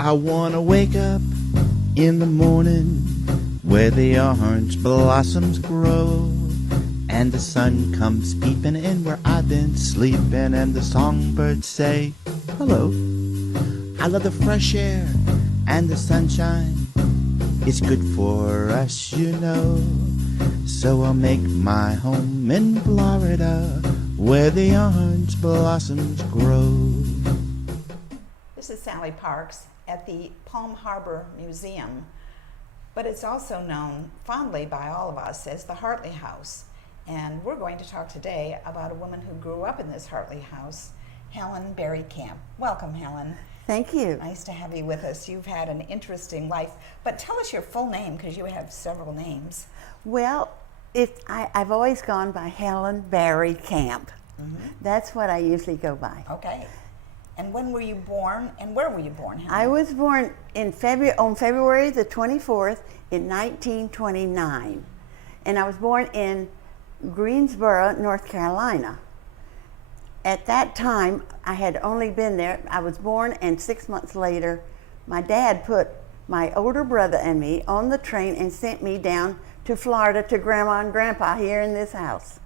I wanna wake up in the morning where the orange blossoms grow, and the sun comes peeping in where I've been sleeping, and the songbirds say hello. I love the fresh air and the sunshine. It's good for us, you know. So I'll make my home in Florida where the orange blossoms grow. This is Sally Parks at the Palm Harbor Museum, but it's also known fondly by all of us as the Hartley House. And we're going to talk today about a woman who grew up in this Hartley house, Helen Kamp. Welcome, Helen. Thank you. Nice to have you with us. You've had an interesting life, but tell us your full name because you have several names. Well, I've always gone by Helen Barry Kamp. Mm-hmm. That's what I usually go by. Okay. And when were you born, and where were you born, Helen? I was born on February the 24th in 1929. And I was born in Greensboro, North Carolina. At that time, I had only been there. I was born, and 6 months later, my dad put my older brother and me on the train and sent me down to Florida to Grandma and Grandpa here in this house.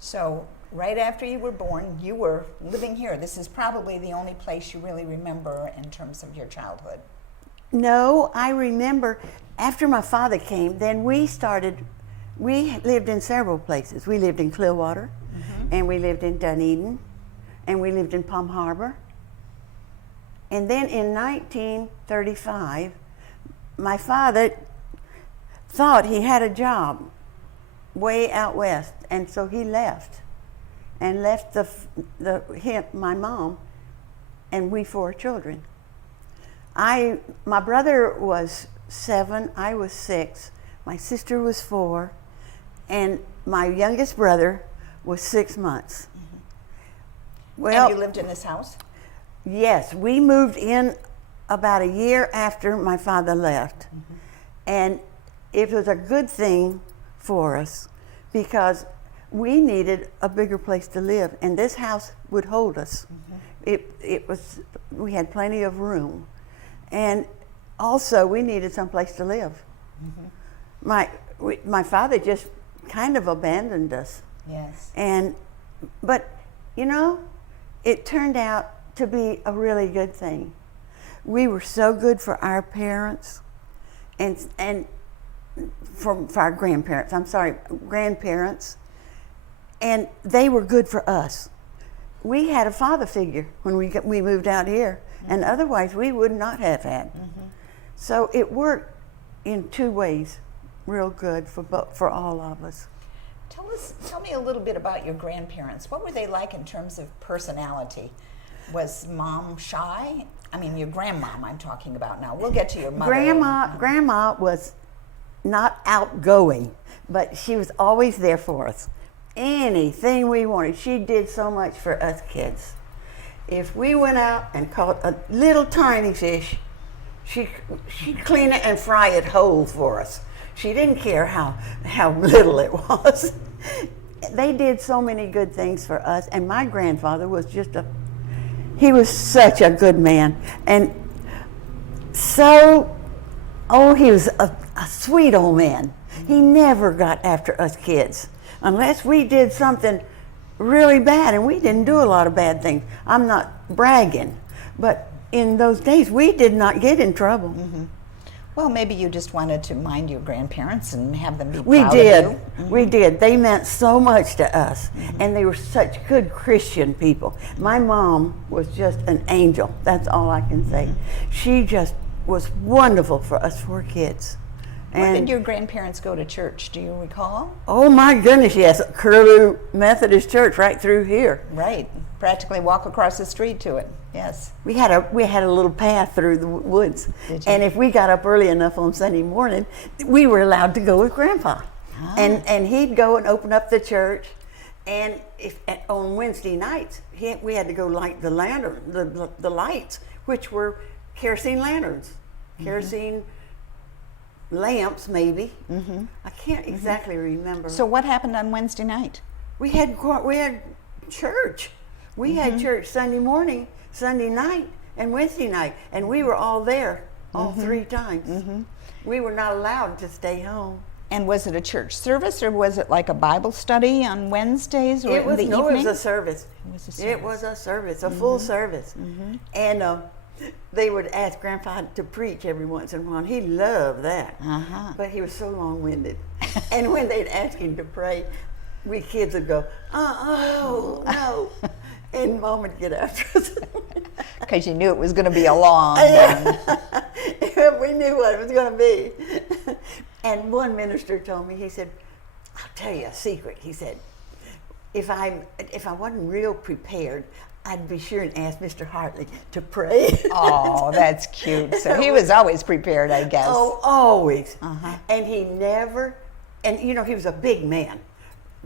So right after you were born, you were living here. This is probably the only place you really remember in terms of your childhood. No, I remember after my father came, then we lived in several places. We lived in Clearwater, and we lived in Dunedin, and we lived in Palm Harbor. And then in 1935, my father thought he had a job way out west, and so he left my mom and we 4 children. My brother was 7, I was 6, my sister was 4, and my youngest brother was 6 months. Well, and you lived in this house? Yes, we moved in about a year after my father left. And it was a good thing for us because we needed a bigger place to live, and this house would hold us. We had plenty of room, and also we needed some place to live. My father just kind of abandoned us. Yes. But you know, it turned out to be a really good thing. We were so good for our parents, and for our grandparents, and they were good for us. We had a father figure when we moved out here, and otherwise we would not have had. So it worked in 2 ways, real good for all of us. Tell me a little bit about your grandparents. What were they like in terms of personality? Was Mom shy? I mean, your grandmom I'm talking about now. We'll get to your mother. Grandma was not outgoing, but she was always there for us. Anything we wanted. She did so much for us kids. If we went out and caught a little tiny fish, she'd clean it and fry it whole for us. She didn't care how little it was. They did so many good things for us, and my grandfather was he was such a good man. And he was a sweet old man. He never got after us kids unless we did something really bad, and we didn't do a lot of bad things. I'm not bragging, but in those days we did not get in trouble. Well, maybe you just wanted to mind your grandparents and have them be We proud did. of you. We did. They meant so much to us, and they were such good Christian people. My mom was just an angel. That's all I can say. She just was wonderful for us 4 kids. Where did your grandparents go to church? Do you recall? Oh my goodness, yes, Curlew Methodist Church right through here. Right. Practically walk across the street to it. Yes. We had a little path through the woods, and if we got up early enough on Sunday morning, we were allowed to go with Grandpa, and he'd go and open up the church, and on Wednesday nights we had to go light the lantern, the lights, which were kerosene lanterns, kerosene lamps maybe. I can't exactly remember. So what happened on Wednesday night? We had church. We had church Sunday morning, Sunday night, and Wednesday night, and we were all there all 3 times. We were not allowed to stay home. And was it a church service, or was it like a Bible study on Wednesdays or It was in the no, evening? it was a service. It was a service. It was a service, a full service. And they would ask Grandpa to preach every once in a while. He loved that. But he was so long-winded. And when they'd ask him to pray, we kids would go, no. And Mom would get after us. Because you knew it was going to be a long one. We knew what it was going to be. And one minister told me, he said, I'll tell you a secret. He said, if I wasn't real prepared, I'd be sure and ask Mr. Hartley to pray. Oh, that's cute. So he was always prepared, I guess. Oh, always. And he never, and you know, he was a big man,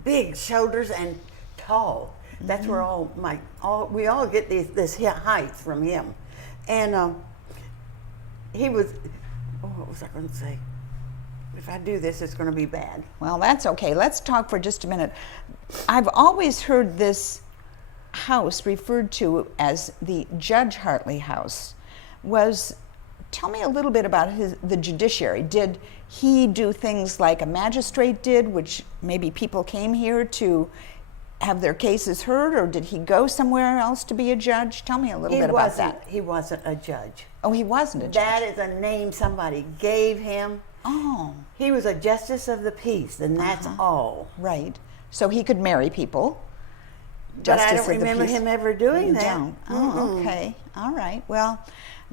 big shoulders and tall. That's where we all get this height from him. And he was, what was I going to say? If I do this, it's going to be bad. Well, that's okay. Let's talk for just a minute. I've always heard this house referred to as the Judge Hartley house. Tell me a little bit about the judiciary. Did he do things like a magistrate did, which maybe people came here to have their cases heard, or did he go somewhere else to be a judge? Tell me a little bit about that. He wasn't a judge. Oh, he wasn't a judge. That is a name somebody gave him. Oh. He was a justice of the peace, and that's all. Right. So he could marry people. But I don't remember him ever doing that. Don't. Oh, okay. All right. Well,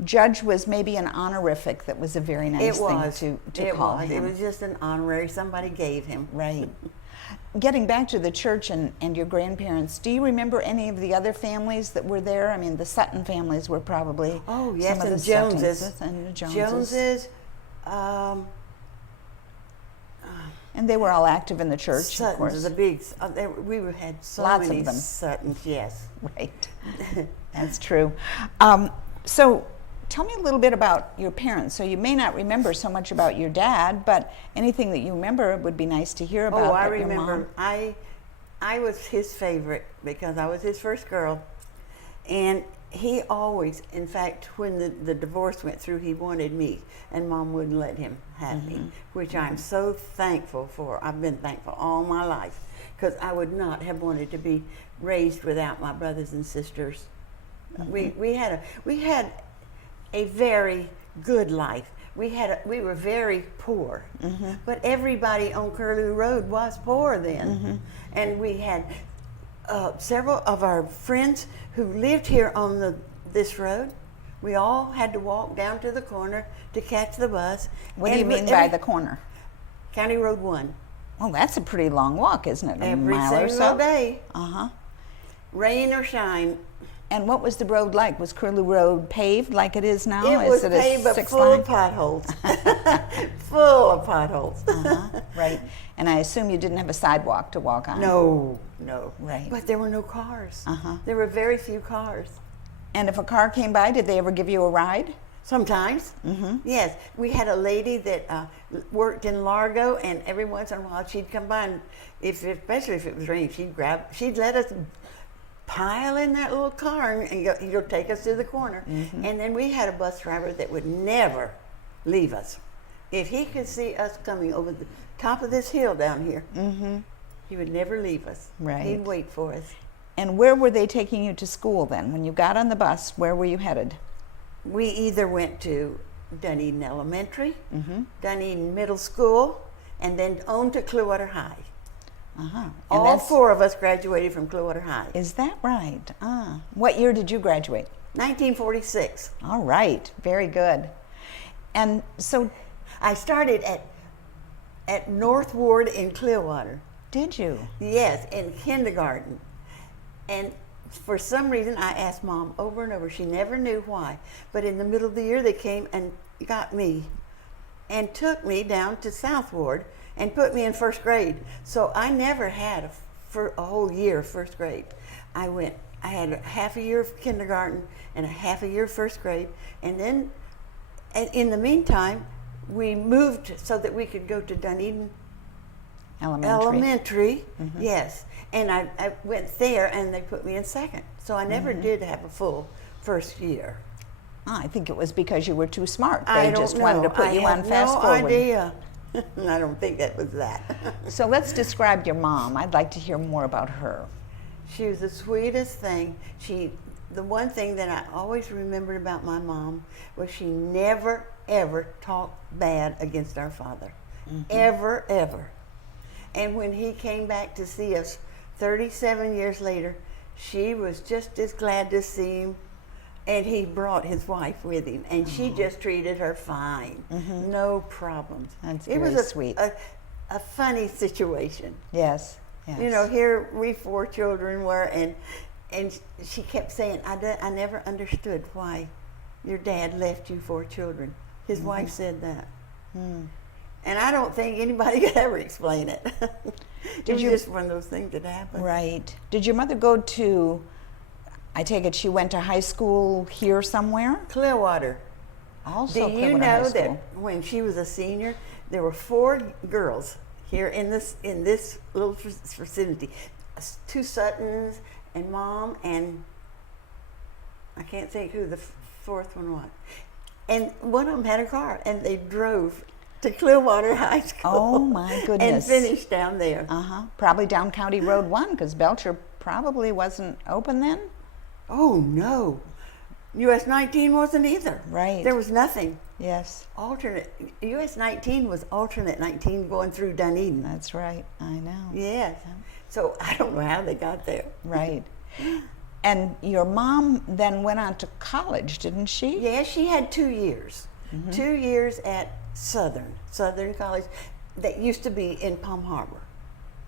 judge was maybe an honorific that was a very nice thing to call him. It was just an honorary somebody gave him. Right. Getting back to the church and your grandparents, do you remember any of the other families that were there? I mean, the Sutton families were probably some of the Joneses. And the Joneses. And they were all active in the church, Suttons, of course. The big, we had Lots many of them. Suttons, yes. Right. That's true. So tell me a little bit about your parents. So you may not remember so much about your dad, but anything that you remember would be nice to hear about. Oh, I your remember. mom. I was his favorite because I was his first girl. And he always, in fact, when the divorce went through, he wanted me, and Mom wouldn't let him have me, which I'm so thankful for. I've been thankful all my life, because I would not have wanted to be raised without my brothers and sisters. We had a very good life. We were very poor, but everybody on Curlew Road was poor then, and we had several of our friends who lived here on this road. We all had to walk down to the corner to catch the bus. What do you mean by the corner? County Road 1. Well, that's a pretty long walk, isn't it? Every mile or single so? day, Uh-huh. rain or shine. And what was the road like? Was Curlew Road paved like it is now? It was a paved, but full of potholes. Full of potholes. Right. And I assume you didn't have a sidewalk to walk on. No. Right. But there were no cars. There were very few cars. And if a car came by, did they ever give you a ride? Sometimes. Yes. We had a lady that worked in Largo, and every once in a while she'd come by, and especially if it was raining, she'd let us pile in that little car and he'd go take us to the corner. And then we had a bus driver that would never leave us. If he could see us coming over the top of this hill down here, he would never leave us. Right. He'd wait for us. And where were they taking you to school then? When you got on the bus, where were you headed? We either went to Dunedin Elementary, Dunedin Middle School, and then on to Clearwater High. All 4 of us graduated from Clearwater High. Is that right? What year did you graduate? 1946. All right, very good. And so, I started at North Ward in Clearwater. did you? Yes, in kindergarten. And for some reason, I asked Mom over and over. She never knew why. But in the middle of the year, they came and got me and took me down to South Ward and put me in first grade. So I never had a whole year of first grade. I had a half a year of kindergarten and a half a year of first grade. And then, in the meantime, we moved so that we could go to Dunedin Elementary. Yes. And I went there and they put me in second. So I never did have a full first year. I think it was because you were too smart. They I don't just know. wanted to put you on fast forward. No idea. I don't think that was that. So let's describe your mom. I'd like to hear more about her. She was the sweetest thing. The one thing that I always remembered about my mom was she never, ever talked bad against our father. Ever, ever. And when he came back to see us 37 years later, she was just as glad to see him. And he brought his wife with him, and she just treated her fine. No problems. That's it very was sweet. A funny situation. Yes, yes. You know, here we 4 children were, and she kept saying, I never understood why your dad left you 4 children. His wife said that. And I don't think anybody could ever explain it. It was just one of those things that happened. Right. Did your mother go to, I take it she went to high school here somewhere? Clearwater. Also Do you Clearwater High know School. that when she was a senior, there were 4 girls here in this little vicinity, 2 Suttons and Mom, and I can't think who the 4th one was. And one of them had a car, and they drove to Clearwater High School. Oh my goodness. And finished down there. Probably down County Road 1, because Belcher probably wasn't open then. Oh no, US 19 wasn't either. Right. There was nothing. Yes. Alternate. US 19 was alternate 19 going through Dunedin. That's right. I know. Yes. So I don't know how they got there. Right. And your mom then went on to college, didn't she? Yeah, she had 2 years. 2 years at Southern College that used to be in Palm Harbor.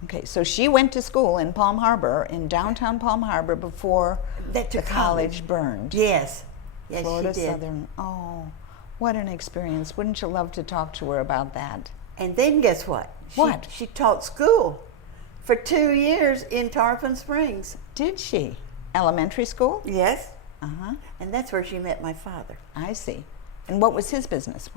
Okay, so she went to school in Palm Harbor, in downtown Palm Harbor, before the college burned. Yes. Yes, Florida she did. Southern. Oh, what an experience. Wouldn't you love to talk to her about that? And then guess what? What? She taught school for 2 years in Tarpon Springs. Did she? Elementary school? Yes. Uh-huh. And that's where she met my father. I see. And what was his business?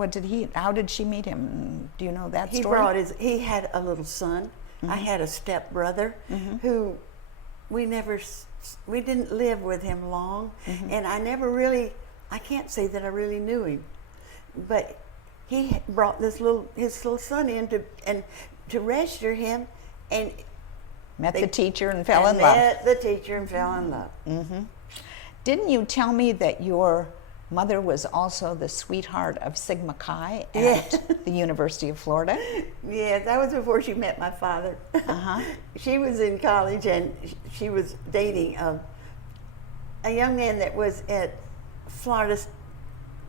How did she meet him? Do you know that story? He had a little son. I had a stepbrother who we didn't live with him long. And I can't say that I really knew him. But he brought his little son in to register him, and Met the teacher and fell in love. Met the teacher and fell in love. Didn't you tell me that your mother was also the sweetheart of Sigma Chi at the University of Florida? Yeah, that was before she met my father. She was in college, and she was dating a young man that was at Florida,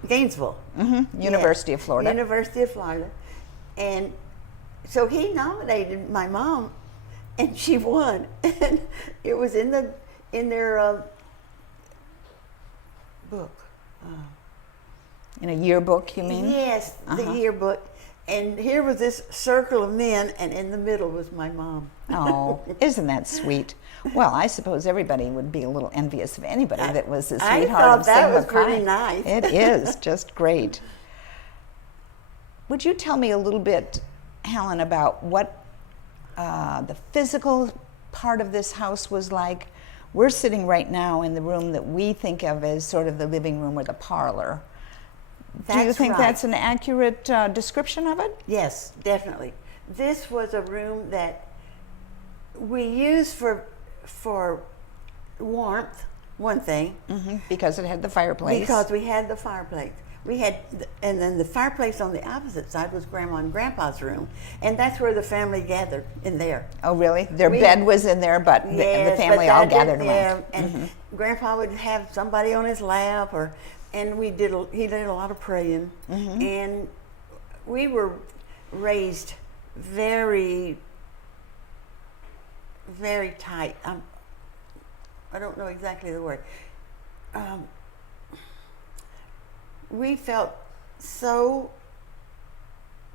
Gainesville. University of Florida. University of Florida. And so he nominated my mom, and she won. And it was in their book. In a yearbook, you mean? Yes, the yearbook. And here was this circle of men, and in the middle was my mom. Oh, isn't that sweet? Well, I suppose everybody would be a little envious of anybody that was the sweetheart of Sigma Chi. I thought that was pretty nice. It is, just great. Would you tell me a little bit, Helen, about what the physical part of this house was like? We're sitting right now in the room that we think of as sort of the living room or the parlor. Do you think that's an accurate description of it? Yes, definitely. This was a room that we used for warmth, one thing. Because it had the fireplace. Because we had the fireplace. And then the fireplace on the opposite side was Grandma and Grandpa's room, and that's where the family gathered, in there. Oh, really? Their bed was in there, but the family all gathered around. Yeah, and Grandpa would have somebody on his lap, and he did a lot of praying, and we were raised very, very tight. I don't know exactly the word. We felt so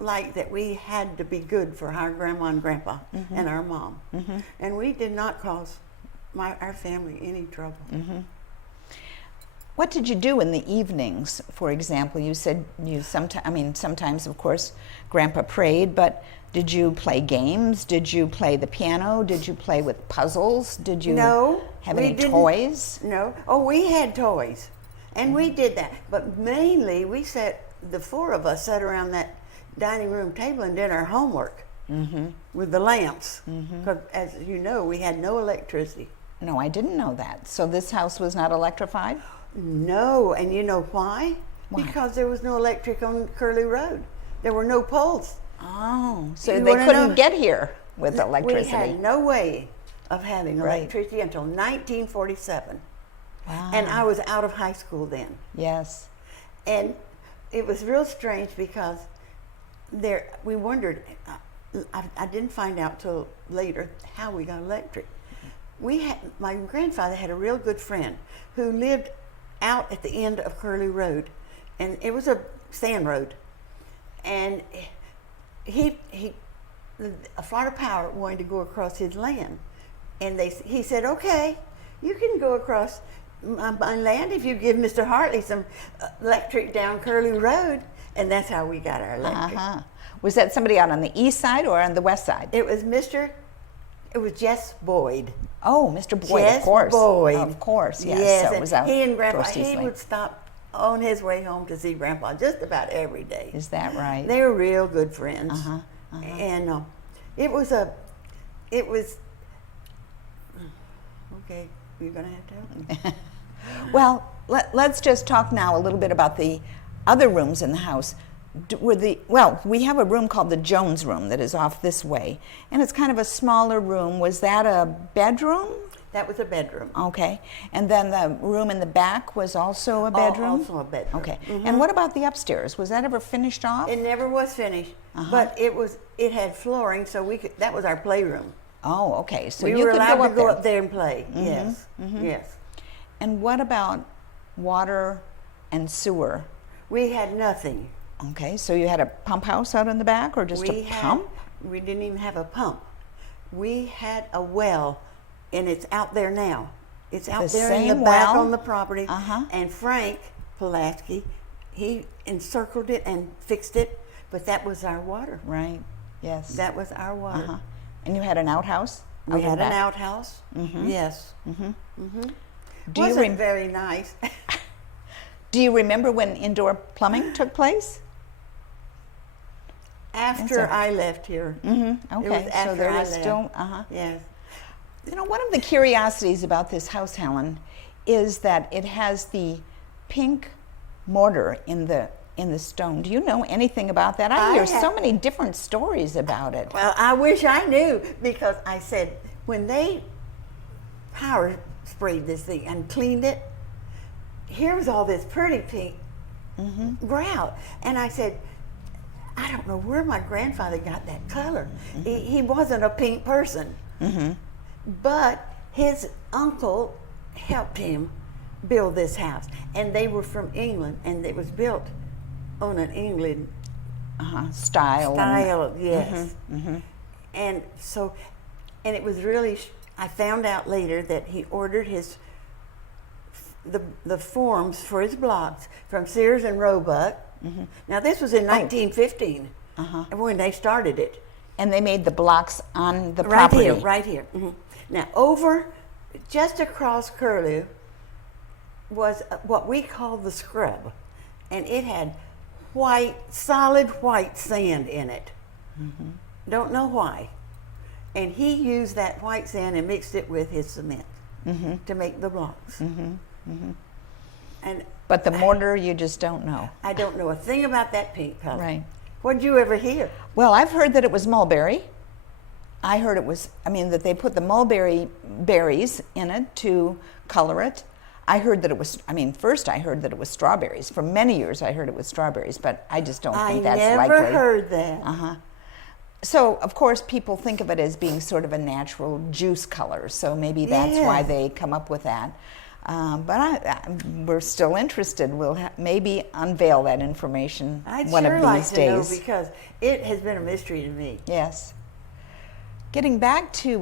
like that we had to be good for our grandma and grandpa and our mom. And we did not cause our family any trouble. What did you do in the evenings, for example? You said sometimes, of course, Grandpa prayed, but did you play games? Did you play the piano? Did you play with puzzles? Did you have any toys? No. Oh, we had toys. And we did that. But mainly, the four of us sat around that dining room table and did our homework with the lamps. Because, as you know, we had no electricity. No, I didn't know that. So this house was not electrified? No, and you know why? Why? Because there was no electric on Curlew Road. There were no poles. Oh, so You they wanna couldn't know? get here with electricity. We had no way of having Right. electricity until 1947. Wow. And I was out of high school then. Yes. And it was real strange because we wondered, I didn't find out till later how we got electric. My grandfather had a real good friend who lived out at the end of Curlew Road, and it was a sand road. And Florida Power wanted to go across his land, and he said, "Okay, you can go across my land if you give Mr. Hartley some electric down Curlew Road," and that's how we got our electric. Was that somebody out on the east side or on the west side? It was Jess Boyd. Oh, Mr. Boyd, Jess of course. Boyd. Of course, yes. Yes, So it and was out he and Grandpa, towards East he Lane. would stop on his way home to see Grandpa just about every day. Is that right? They were real good friends. And it was, okay, you're going to have to help me. Well, let's just talk now a little bit about the other rooms in the house. We have a room called the Jones room that is off this way, and it's kind of a smaller room. Was that a bedroom? That was a bedroom. Okay. And then the room in the back was also a bedroom? Also a bedroom. Okay. And what about the upstairs? Was that ever finished off? It never was finished, but it had flooring, so that was our playroom. Oh, okay. So we you were could allowed go to go up up there and play. Yes, yes. And what about water and sewer? We had nothing. Okay, so you had a pump house out in the back, or just a pump? We didn't even have a pump. We had a well, and it's out there now. It's out there in the back on the property. And Frank Pulaski, he encircled it and fixed it, but that was our water. Right, yes. That was our water. And you had an outhouse? We had an outhouse, yes. Wasn't very nice. Do you remember when indoor plumbing took place? After I left here. Okay, It was after so there I was left. still, Yes. You know, one of the curiosities about this house, Helen, is that it has the pink mortar in the stone. Do you know anything about that? I hear so many different stories about it. Well, I wish I knew, because I said when they power sprayed this thing and cleaned it, here was all this pretty pink grout. And I said, I don't know where my grandfather got that color. He wasn't a pink person. But his uncle helped him build this house. And they were from England, and it was built on an England Style. yes. And so, and it was really, I found out later that he ordered the forms for his blocks from Sears and Roebuck. Now this was in 1915 when they started it. And they made the blocks on the property. Right here. Now just across Curlew was what we call the scrub, and it had solid white sand in it. Don't know why. And he used that white sand and mixed it with his cement to make the blocks. But the mortar, you just don't know. I don't know a thing about that pink color. Right. What did you ever hear? Well, I've heard that it was mulberry. I heard that they put the mulberry berries in it to color it. I heard that it was, first I heard that it was strawberries. For many years I heard it was strawberries, but I just don't think that's likely. I never heard that. So, of course, people think of it as being sort of a natural juice color, so maybe that's why they come up with that. But we're still interested. We'll maybe unveil that information one of these days. I'd sure like to know, because it has been a mystery to me. Yes. Getting back to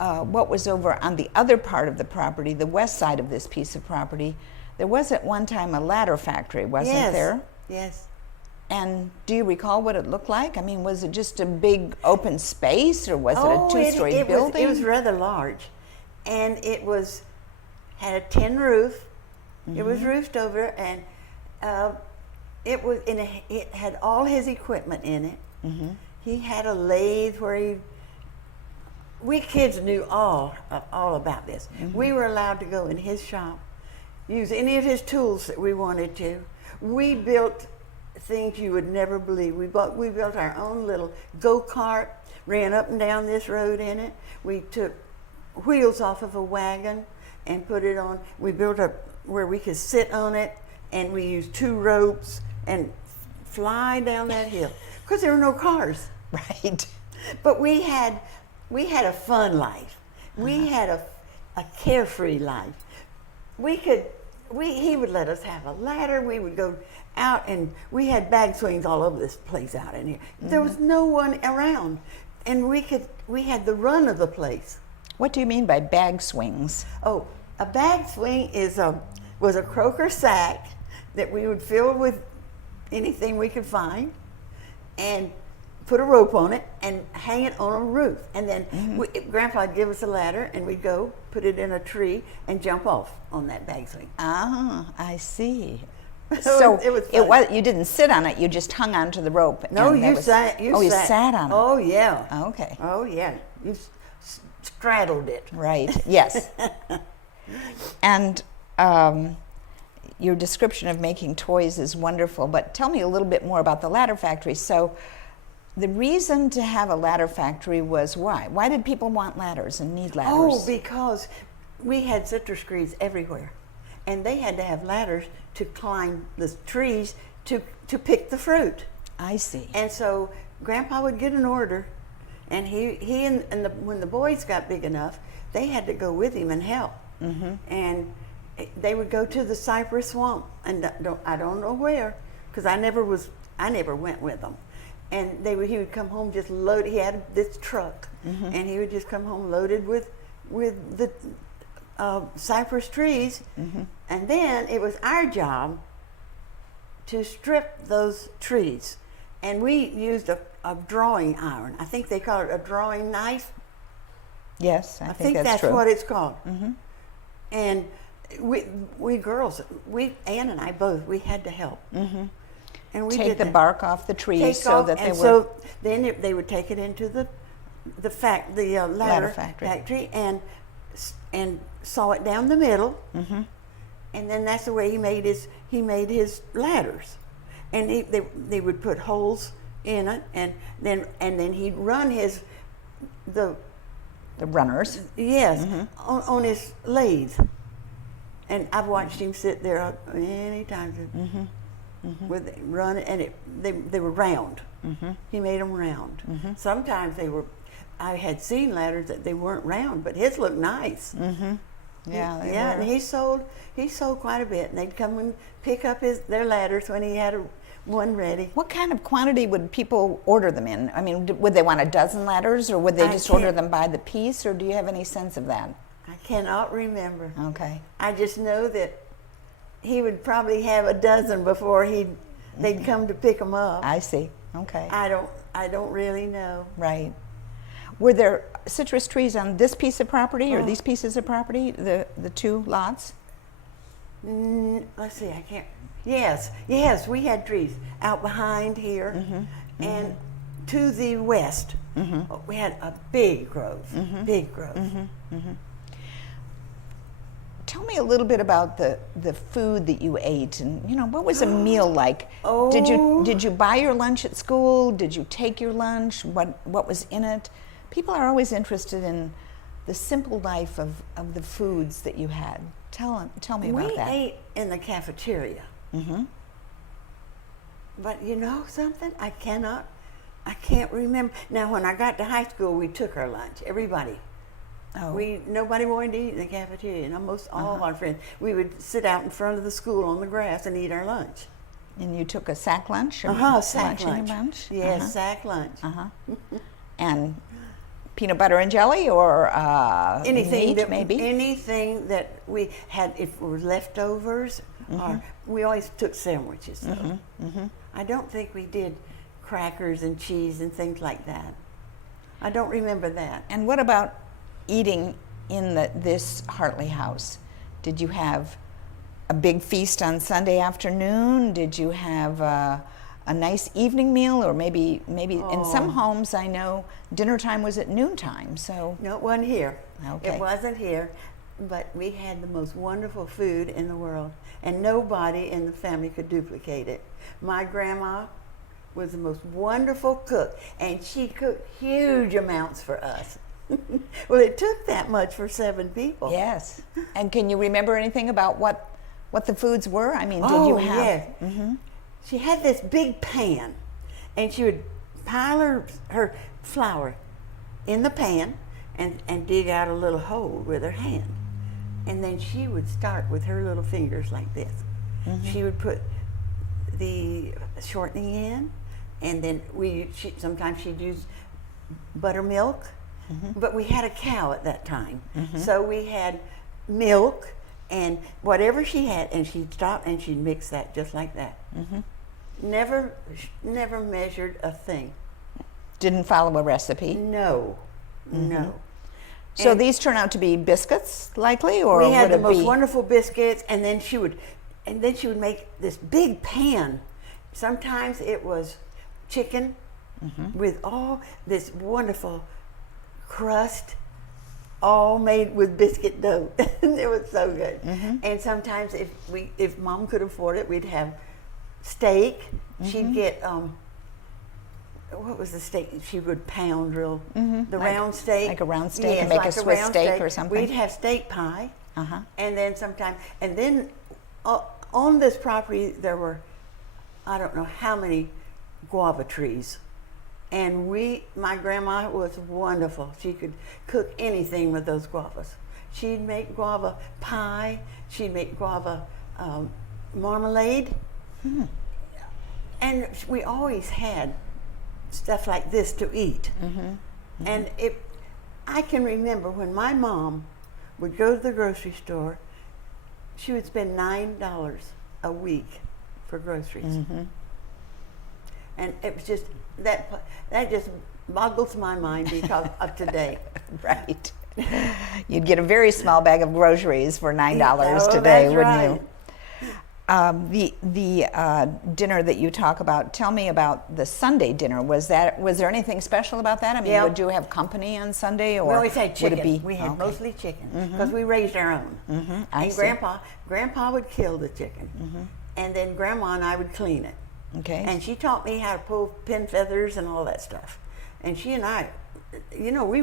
what was over on the other part of the property, the west side of this piece of property, there was at one time a ladder factory, wasn't there? Yes. And do you recall what it looked like? Was it just a big open space, or was it a two-story building? It was rather large, and had a tin roof, It was roofed over, and it had all his equipment in it. He had a lathe where we kids knew all about this. We were allowed to go in his shop, use any of his tools that we wanted to. We built things you would never believe. We built our own little go-kart, ran up and down this road in it. We took wheels off of a wagon and put it on. We built up where we could sit on it, and we used 2 ropes and fly down that hill because there were no cars. Right. But we had a fun life. We had a carefree life. He would let us have a ladder. We would go out, and we had bag swings all over this place out in here. There was no one around, and we had the run of the place. What do you mean by bag swings? Oh, a bag swing was a croaker sack that we would fill with anything we could find, and put a rope on it and hang it on a roof. And then Grandpa would give us a ladder, and we'd go put it in a tree and jump off on that bag swing. Ah, I see. So it was fun. you didn't sit on it, you just hung onto the rope. No, and you sat. You sat on it. Oh, yeah. Okay. Oh, yeah. You straddled it. Right, yes. And your description of making toys is wonderful, but tell me a little bit more about the ladder factory. So the reason to have a ladder factory was why? Why did people want ladders and need ladders? Oh, because we had citrus trees everywhere, and they had to have ladders to climb the trees to pick the fruit. I see. And so Grandpa would get an order, and when the boys got big enough, they had to go with him and help. And they would go to the cypress swamp, and I don't know where, because I never went with them. And he would come home just loaded. He had this truck, and he would just come home loaded with the cypress trees. And then it was our job to strip those trees, and we used a drawing iron. I think they call it a drawing knife. Yes, I think that's true. what it's called. And we girls, Ann and I both, we had to help. And we Take did the that. bark off the trees Take so off, that they and were... so then they would take it into the ladder factory. and saw it down the middle. And then that's the way he made his ladders. And they would put holes in it, and then he'd run the runners. Yes, on his lathe. And I've watched him sit there many times with run, and they were round. He made them round. Sometimes I had seen ladders that they weren't round, but his looked nice. Yeah, they were. And he sold quite a bit, and they'd come and pick up their ladders when he had one ready. What kind of quantity would people order them in? I mean, would they want a dozen ladders, or would they just order them by the piece, or do you have any sense of that? I cannot remember. Okay. I just know that he would probably have a dozen before they'd come to pick them up. I see. Okay. I don't really know. Right. Were there citrus trees on this piece of property or these pieces of property, the 2 lots? Let's see, I can't. Yes, we had trees out behind here, and to the west, we had a big grove, big grove. Tell me a little bit about the food that you ate, and what was a meal like? Oh. Did you buy your lunch at school? Did you take your lunch? What was in it? People are always interested in the simple life of the foods that you had. Tell me about that. We ate in the cafeteria. But you know something? I can't remember. Now, when I got to high school, we took our lunch. Everybody. Oh. Nobody wanted to eat in the cafeteria, and almost all our friends. We would sit out in front of the school on the grass and eat our lunch. And you took a sack lunch? Or sack lunch. In your lunch? Yes, sack lunch. And peanut butter and jelly, or anything meat, maybe? Anything that we had, if it was leftovers, or we always took sandwiches. So. I don't think we did crackers and cheese and things like that. I don't remember that. And what about eating in this Hartley house? Did you have a big feast on Sunday afternoon? Did you have a nice evening meal, or maybe in some homes I know dinner time was at noontime? So No, it wasn't here. Okay. It wasn't here, but we had the most wonderful food in the world, and nobody in the family could duplicate it. My grandma was the most wonderful cook, and she cooked huge amounts for us. Well, it took that much for 7 people. yes. And can you remember anything about what the foods were? I mean, did you have? Yes. She had this big pan, and she would pile her flour in the pan and dig out a little hole with her hand. And then she would start with her little fingers like this. She would put the shortening in, and then sometimes she'd use buttermilk, but we had a cow at that time. So we had milk and whatever she had, and she'd stop and she'd mix that just like that. Never measured a thing. Didn't follow a recipe. No, no. So And these turn out to be biscuits, likely, or we had would the it most be? wonderful biscuits, and then she would make this big pan. Sometimes it was chicken with all this wonderful crust, all made with biscuit dough. It was so good. And sometimes if Mom could afford it, we'd have steak. She'd get what was the steak she would pound real? The round steak. Like a round steak, Yes, and make like a Swiss round steak or something? We'd have steak pie. And then on this property there were, I don't know how many guava trees. And my grandma was wonderful. She could cook anything with those guavas. She'd make guava pie. She'd make guava marmalade. And we always had stuff like this to eat. And I can remember when my mom would go to the grocery store, she would spend $9 a week for groceries. And it was just, that just boggles my mind because of today. Right. You'd get a very small bag of groceries for $9 Oh, today, that's wouldn't right. you? The dinner that you talk about, tell me about the Sunday dinner. Was there anything special about that? I mean, Yeah. would you have company on Sunday, or We always had would chicken. it be? We had Okay. mostly chicken because we raised our own. I And see. Grandpa would kill the chicken, and then Grandma and I would clean it. Okay. And she taught me how to pull pin feathers and all that stuff. And she and I, you know, we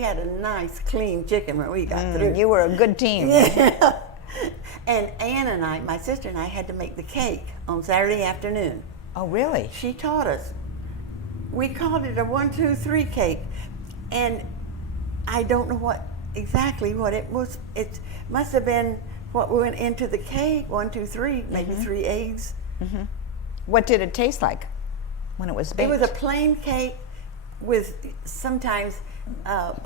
had a nice clean chicken when we got through. You were a good team. Yeah. And Ann and I, my sister and I, had to make the cake on Saturday afternoon. Oh, really? She taught us. We called it a 1, 2, 3 cake, and I don't know exactly what it was. It must have been what went into the cake. 1, 2, 3, maybe 3 eggs. What did it taste like when it was baked? It was a plain cake with sometimes.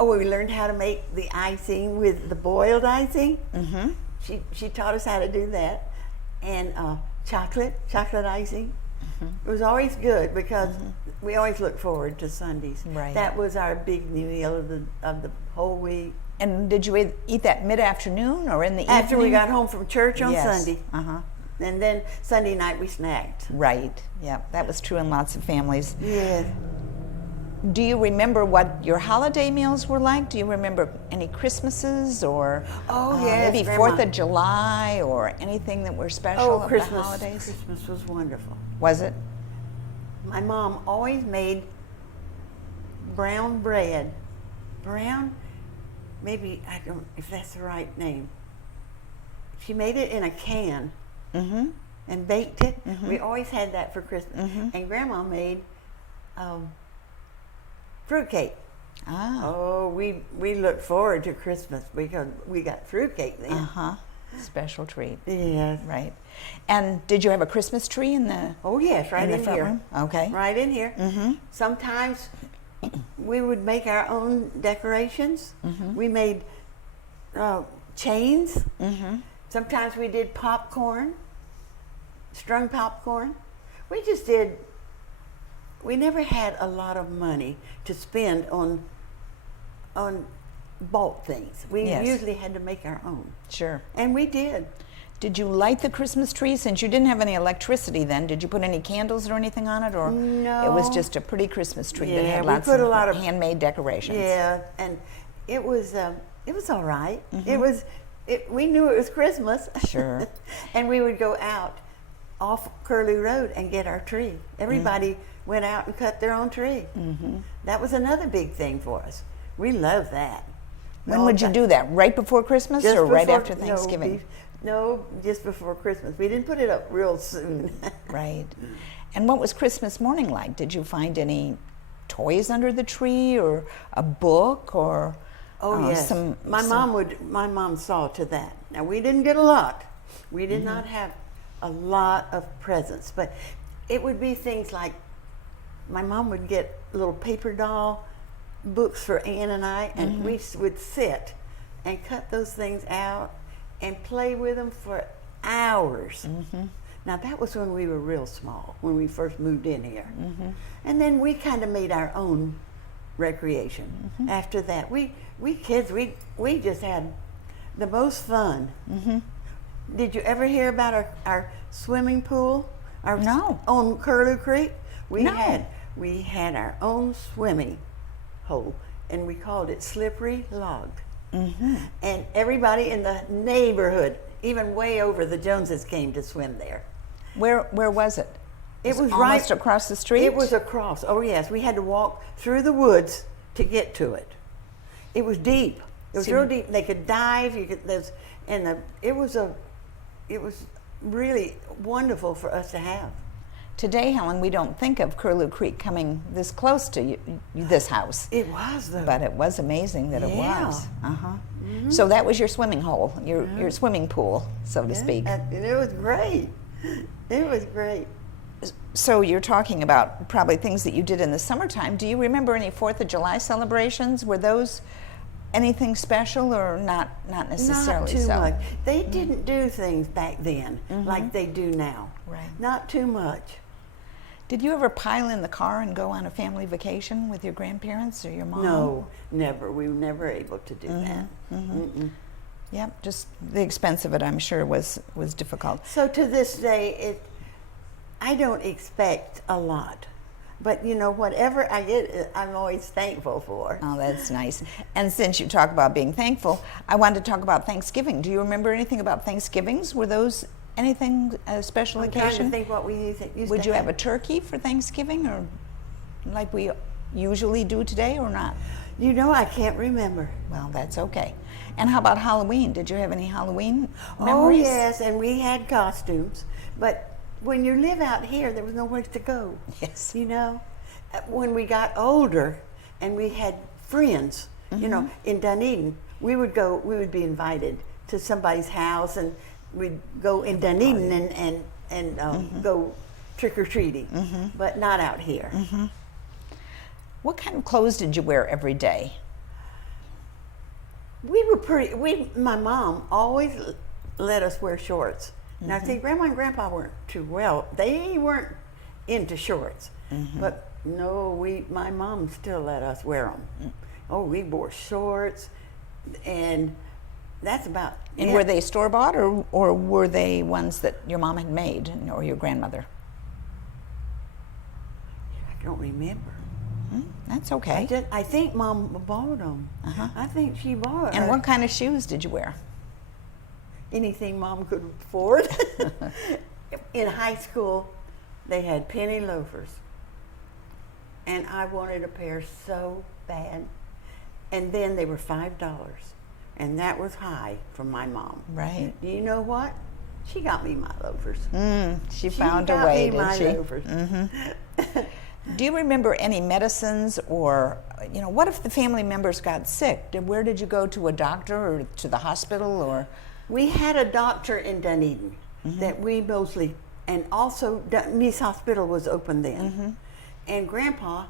We learned how to make the icing with the boiled icing. She taught us how to do that, and chocolate icing. It was always good because we always looked forward to Sundays. Right. That was our big meal of the whole week. And did you eat that mid-afternoon or in the After evening? we got home from church on Yes. Sunday, Uh-huh. and then Sunday night we snacked. Right. Yeah, that was true in lots of families. Yes. Do you remember what your holiday meals were like? Do you remember any Christmases or Yes, maybe Grandma. 4th of July or anything that were special of Christmas! the holidays? Christmas was wonderful. Was it? My mom always made brown bread. Brown, maybe, I don't know if that's the right name. She made it in a can and baked it. We always had that for Christmas. And Grandma made fruitcake. Ah. Oh, we looked forward to Christmas because we got fruitcake then. Uh-huh. Special treat. Yes. Right. And did you have a Christmas tree in the Oh yes, right in in, the front here. room? Okay. Right in here. Sometimes we would make our own decorations. We made chains. Sometimes we did popcorn, strung popcorn. We never had a lot of money to spend on bought things. We Yes. usually had to make our own. Sure. And we did. Did you light the Christmas tree? Since you didn't have any electricity then, did you put any candles or anything on it? Or No. it was just a pretty Christmas tree that Yeah, had we lots put of, a lot of- handmade decorations? Yeah, and it was all right. Mm-hmm. We knew it was Christmas. Sure. And we would go out off Curlew Road and get our tree. Everybody went out and cut their own tree. That was another big thing for us. We loved that. When All would you the- do that? Right before Christmas Just or right before- after Thanksgiving? No, just before Christmas. We didn't put it up real soon. Right. And what was Christmas morning like? Did you find any toys under the tree or a book or Oh yes, my mom saw to that. Now we didn't get a lot. We did not have a lot of presents, but it would be things like my mom would get little paper doll books for Ann and I, and we would sit and cut those things out and play with them for hours. Now that was when we were real small, when we first moved in here. And then we kind of made our own recreation. After that, we kids, we just had the most fun. Did you ever hear about our swimming pool? No. On Curlew Creek? No. We had our own swimming hole, and we called it Slippery Log. And everybody in the neighborhood, even way over the Joneses, came to swim there. Where was it? It was almost right across the street? It was across. Oh yes, we had to walk through the woods to get to it. It was deep. It was See- real deep. They could dive. It was really wonderful for us to have. Today, Helen, we don't think of Curlew Creek coming this close to this house. It was though. But it was amazing that it Yeah. was. So that was your swimming hole, your swimming pool, so to speak. And it was great. It was great. So you're talking about probably things that you did in the summertime. Do you remember any 4th of July celebrations? Were those anything special or not necessarily Not too so? much. They didn't do things back then like they do now. Right. Not too much. Did you ever pile in the car and go on a family vacation with your grandparents or your mom? No, never. We were never able to do that. Yep, just the expense of it, I'm sure, was difficult. So to this day, I don't expect a lot, but you know, whatever I get, I'm always thankful for. Oh, that's nice. And since you talk about being thankful, I wanted to talk about Thanksgiving. Do you remember anything about Thanksgivings? Were those anything, a special I'm trying occasion? to think what we used Would to you have a turkey for Thanksgiving, or like we usually do today, or not? You know, I can't remember. Well, that's okay. And how about Halloween? Did you have any Halloween Oh memories? yes, and we had costumes, but when you live out here, there was nowhere to go. Yes. You know, when we got older and we had friends, you know, in Dunedin, we would be invited to somebody's house, and we'd go in Dunedin and go trick or treating, but not out here. What kind of clothes did you wear every day? My mom always let us wear shorts. Now, see, Grandma and Grandpa weren't they weren't into shorts. But no, my mom still let us wear them. Oh, we wore shorts, and that's about And it. were they store-bought, or were they ones that your mom had made, or your grandmother? I don't remember. That's okay. I think Mom bought them. I think she bought And what kind of shoes did you wear? anything Mom could afford. In high school, they had penny loafers, and I wanted a pair so bad. And then they were $5, and that was high from my mom. Right. Do you know what? She got me my loafers. She found a got way, me did my she? loafers. Do you remember any medicines, or, what if the family members got sick? Where did you go, to a doctor or to the hospital, or? We had a doctor in Dunedin that we mostly, and also Nice Hospital was open then. And Grandpa,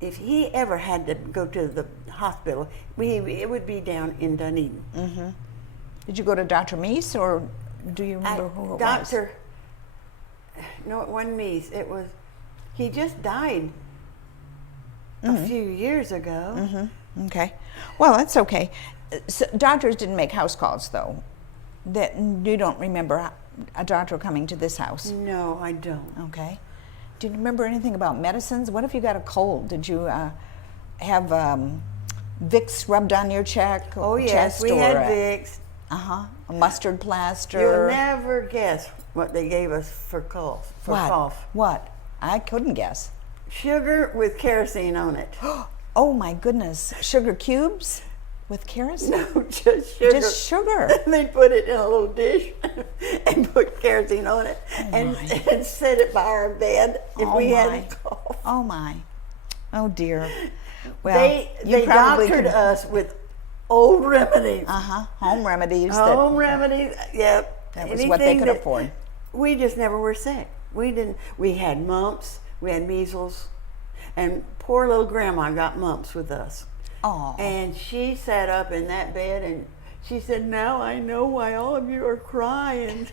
if he ever had to go to the hospital, it would be down in Dunedin. Did you go to Dr. Meese, or do you remember who it was? No, it wasn't Meese. He just died a few years ago. Okay. Well, that's okay. So doctors didn't make house calls, though. That you don't remember a doctor coming to this house? No, I don't. Okay. Do you remember anything about medicines? What if you got a cold? Did you have Vicks rubbed on your chest? Oh yes, we had Vicks. A mustard plaster. You'll never guess what they gave us for cough. What? I couldn't guess. Sugar with kerosene on it. Oh my goodness! Sugar cubes with kerosene? No, just sugar. Just sugar. They put it in a little dish and put kerosene on it and set it by our bed if we had a cough. Oh my! Oh dear. Well, they doctored us with old remedies. Home remedies. Home remedies. Yep. That was what they could afford. We just never were sick. We didn't. We had mumps. We had measles, and poor little grandma got mumps with us. Oh. And she sat up in that bed and she said, "Now I know why all of you are crying."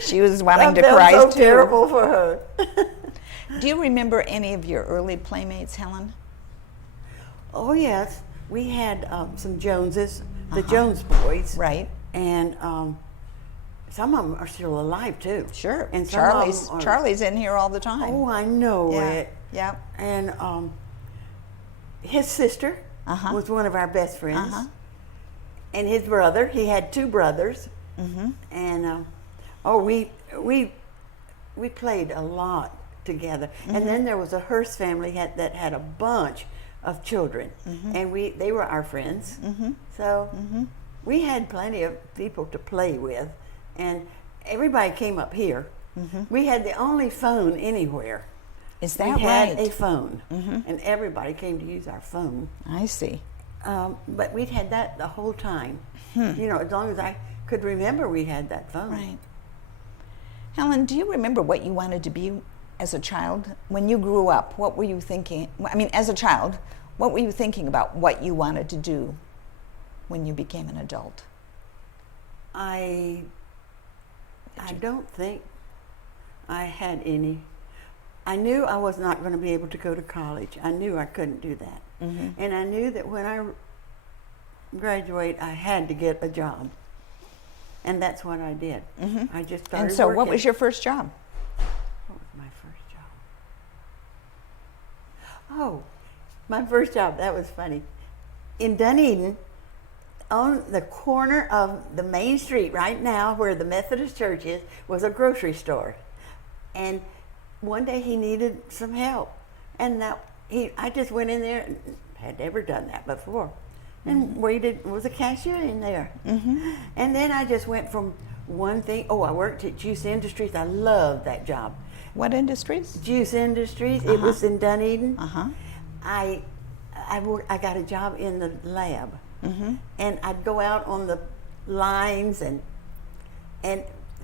She was wanting to cry too. So too. terrible for her. Do you remember any of your early Playmates, Helen? Oh yes, we had some Joneses, the Jones boys, Right. And some of them are still alive too. Sure. And some Charlie's in here all the time. Oh, I know it. Yeah. And his sister was one of our best friends. And his brother, he had two brothers. And we played a lot together. And then there was a Hearst family that had a bunch of children, and they were our friends. So we had plenty of people to play with, and everybody came up here. We had the only phone anywhere. Is that we right? had a phone, and everybody came to use our phone. I see. But we'd had that the whole time. You know, as long as I could remember, we had that phone. Right. Helen, do you remember what you wanted to be as a child? When you grew up, what were you thinking? I mean, as a child, what were you thinking about what you wanted to do when you became an adult? I don't think I had any. I knew I was not going to be able to go to college. I knew I couldn't do that. And I knew that when I graduate, I had to get a job. And that's what I did. I just started And so working. what was your first job? What was my first job? Oh, my first job, that was funny. In Dunedin, on the corner of the main street right now where the Methodist church is, was a grocery store. And one day he needed some help. And I just went in there, and had never done that before, and was a cashier in there. And then I just went from one thing. I worked at Juice Industries. I loved that job. What industries? Juice Industries. It was in Dunedin. I got a job in the lab, and I'd go out on the lines and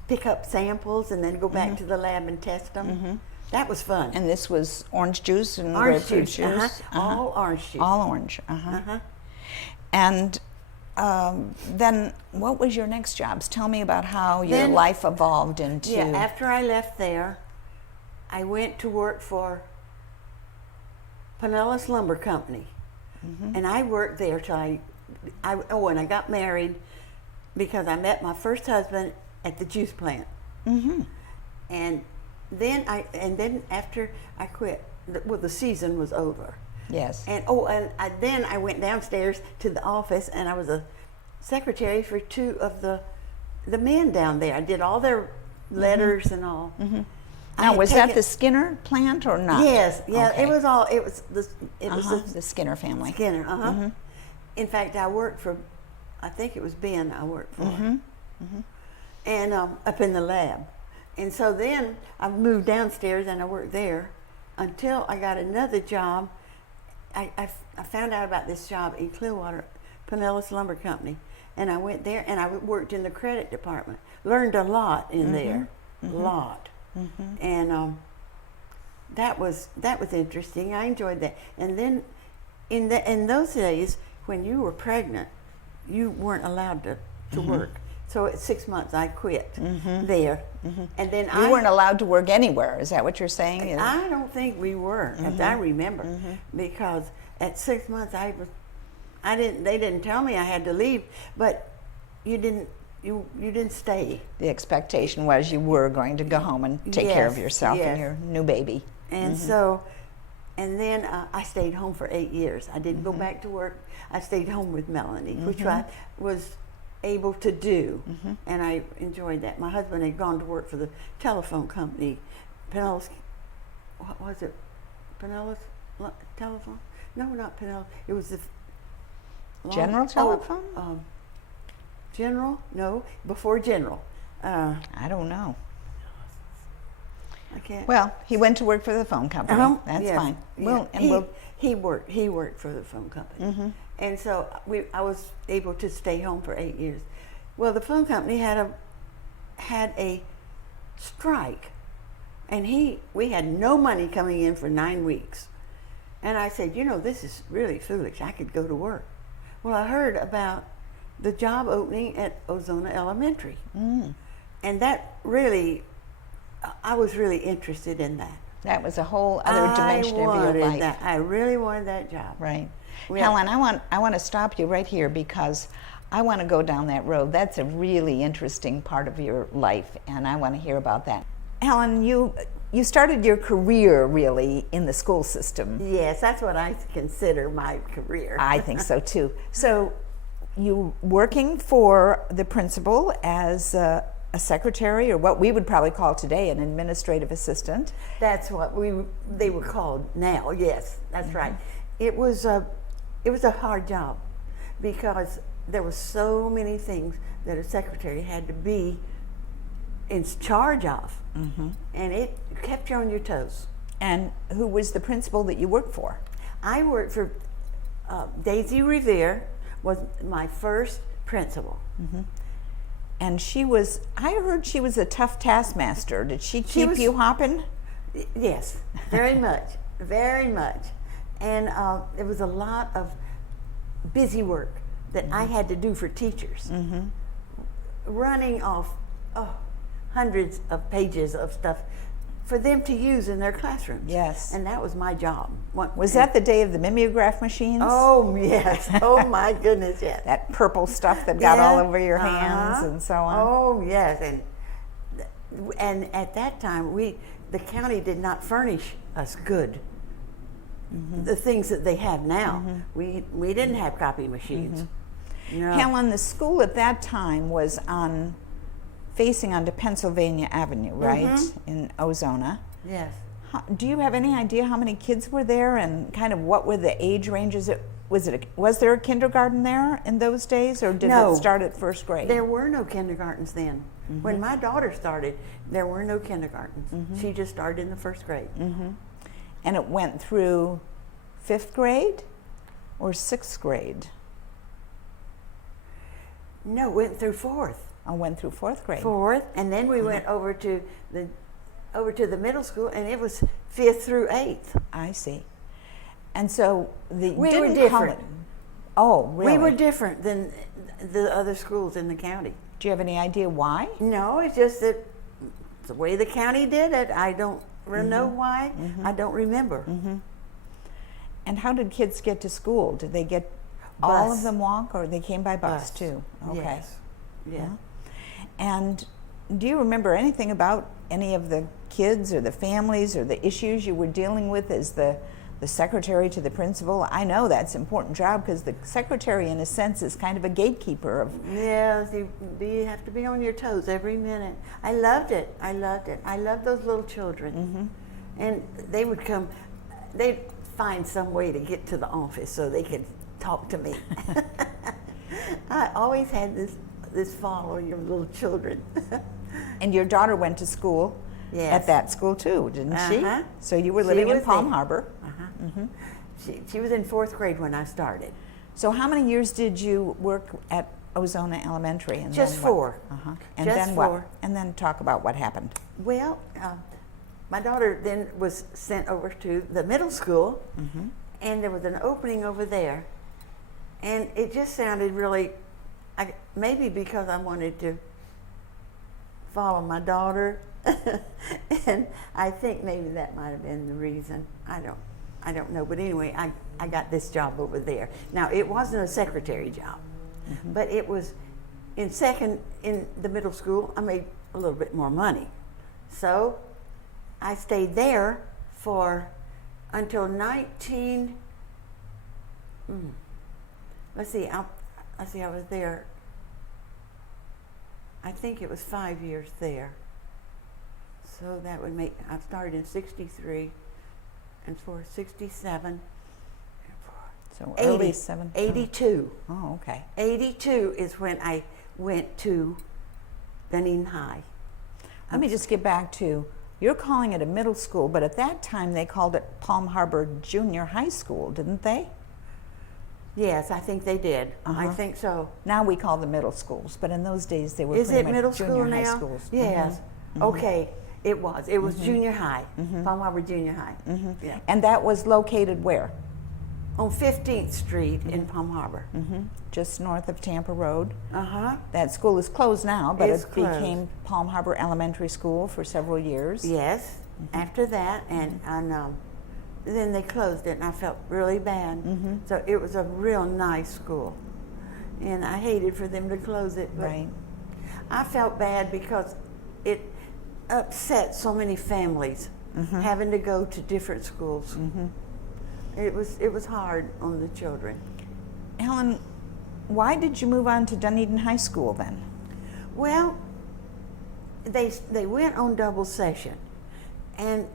pick up samples, and then go back to the lab and test them. That was fun. And this was orange juice and Orange grapefruit juice. All orange juice. All orange. And then what was your next jobs? Tell me about how your life evolved into... Yeah, after I left there, I went to work for Pinellas Lumber Company. And I worked there till and I got married because I met my first husband at the juice plant. And then after I quit, the season was over. Yes. And then I went downstairs to the office, and I was a secretary for two of the men down there. I did all their letters and all. Now, was that the Skinner plant or not? Yes. Yeah. Okay. It was all. It was the Skinner family. Skinner. In fact, I worked for. I think it was Ben. I worked for. And up in the lab. And so then I moved downstairs and I worked there until I got another job. I found out about this job in Clearwater, Pinellas Lumber Company, and I went there and I worked in the credit department. Learned a lot in there, a lot, and that was interesting. I enjoyed that. And then in those days, when you were pregnant, you weren't allowed to work. So at 6 months, I quit there, and then you weren't allowed to work anywhere. Is that what you're saying? I don't think we were, as I remember, because at 6 months they didn't tell me I had to leave, but you didn't you didn't stay. The expectation was you were going to go home and take care of Yes, yourself yes. and your new baby. And so, and then I stayed home for 8 years. I didn't go back to work. I stayed home with Melanie, which I was able to do, and I enjoyed that. My husband had gone to work for the telephone company, Pinellas. What was it? Pinellas Telephone? No, not Pinellas. It was the General Telephone? General? No, before General. I don't know. I can't. Well, he went to work for the phone company. That's yes, fine. yeah. Well, and he worked for the phone company, and so I was able to stay home for 8 years. Well, the phone company had a strike, and we had no money coming in for 9 weeks, and I said, this is really foolish. I could go to work. Well, I heard about the job opening at Ozona Elementary, and that really. I was really interested in that. that was a whole other dimension of your life. That. I really wanted that job. Right. Yeah. Helen, I want to stop you right here because I want to go down that road. That's a really interesting part of your life, and I want to hear about that. Helen, you started your career really in the school system. Yes, that's what I consider my career. I think so too. So you working for the principal as a secretary, or what we would probably call today an administrative assistant. That's what they were called now. Yes, that's right. It was a hard job because there were so many things that a secretary had to be in charge of, and it kept you on your toes. And who was the principal that you worked for? I worked for Daisy Revere was my first principal. And I heard she was a tough taskmaster. Did she keep you hopping? Yes, very much, very much. And there was a lot of busy work that I had to do for teachers, running off hundreds of pages of stuff for them to use in their classrooms. Yes. And that was my job. Was that the day of the mimeograph machines? Oh, yes. Oh, my goodness, yes. That purple stuff that got all over your hands and so on? Oh, yes. And at that time, the county did not furnish us good. The things that they have now. We didn't have copy machines. No. Helen, the school at that time was facing onto Pennsylvania Avenue, right? In Ozona. Yes. Do you have any idea how many kids were there and kind of what were the age ranges? Was there a kindergarten there in those days, or did No. it start at first grade? There were no kindergartens then. When my daughter started, there were no kindergartens. She just started in the first grade. And it went through 5th grade or 6th grade? No, it went through fourth. I went through 4th grade. Fourth, and then we went over to the middle school, and it was 5th through 8th. I see. And so We were didn't different. call it. Oh, really? We were different than the other schools in the county. Do you have any idea why? No, it's just that the way the county did it. I don't know why. I don't remember. And how did kids get to school? Did they get all Bus. of them walk, or they came by bus too? Okay. Yes. Yeah. And do you remember anything about any of the kids or the families or the issues you were dealing with as the secretary to the principal? I know that's an important job because the secretary, in a sense, is kind of a gatekeeper of. Yes, you have to be on your toes every minute. I loved it. I loved it. I loved those little children. And they would come, they'd find some way to get to the office so they could talk to me. I always had this following of little children. And your daughter went to school Yes. at that school too, didn't she? So you were She living in was Palm there. Harbor. She was in 4th grade when I started. So how many years did you work at Ozona Elementary? And Just then what? 4. And Just then 4. what? And then talk about what happened. Well, my daughter then was sent over to the middle school, and there was an opening over there. And it just sounded really, maybe because I wanted to follow my daughter, and I think maybe that might have been the reason. I don't know, but anyway, I got this job over there. Now, it wasn't a secretary job, but it was in the middle school, I made a little bit more money. So I stayed there until 19, let's see, I was there, I think it was 5 years there. So that would make, I started in 63 and for 67. So 80, early 7. 82. Oh, okay. 82 is when I went to Dunedin High. Let me just get back to, you're calling it a middle school, but at that time they called it Palm Harbor Junior High School, didn't they? Yes, I think they did. I think so. Now we call them middle schools, but in those days they were Is pretty it much middle junior school high now? schools. Yes. Okay. It was. It was junior high. Palm Harbor Junior High. Yeah. And that was located where? On 15th Street in Palm Harbor. Just north of Tampa Road. Uh-huh. That school is closed now, but It's it closed. became Palm Harbor Elementary School for several years. Yes. After that, and then they closed it, and I felt really bad. So it was a real nice school, and I hated for them to close it. But Right. I felt bad because it upset so many families having to go to different schools. It was hard on the children. Helen, why did you move on to Dunedin High School then? Well, they went on double session, and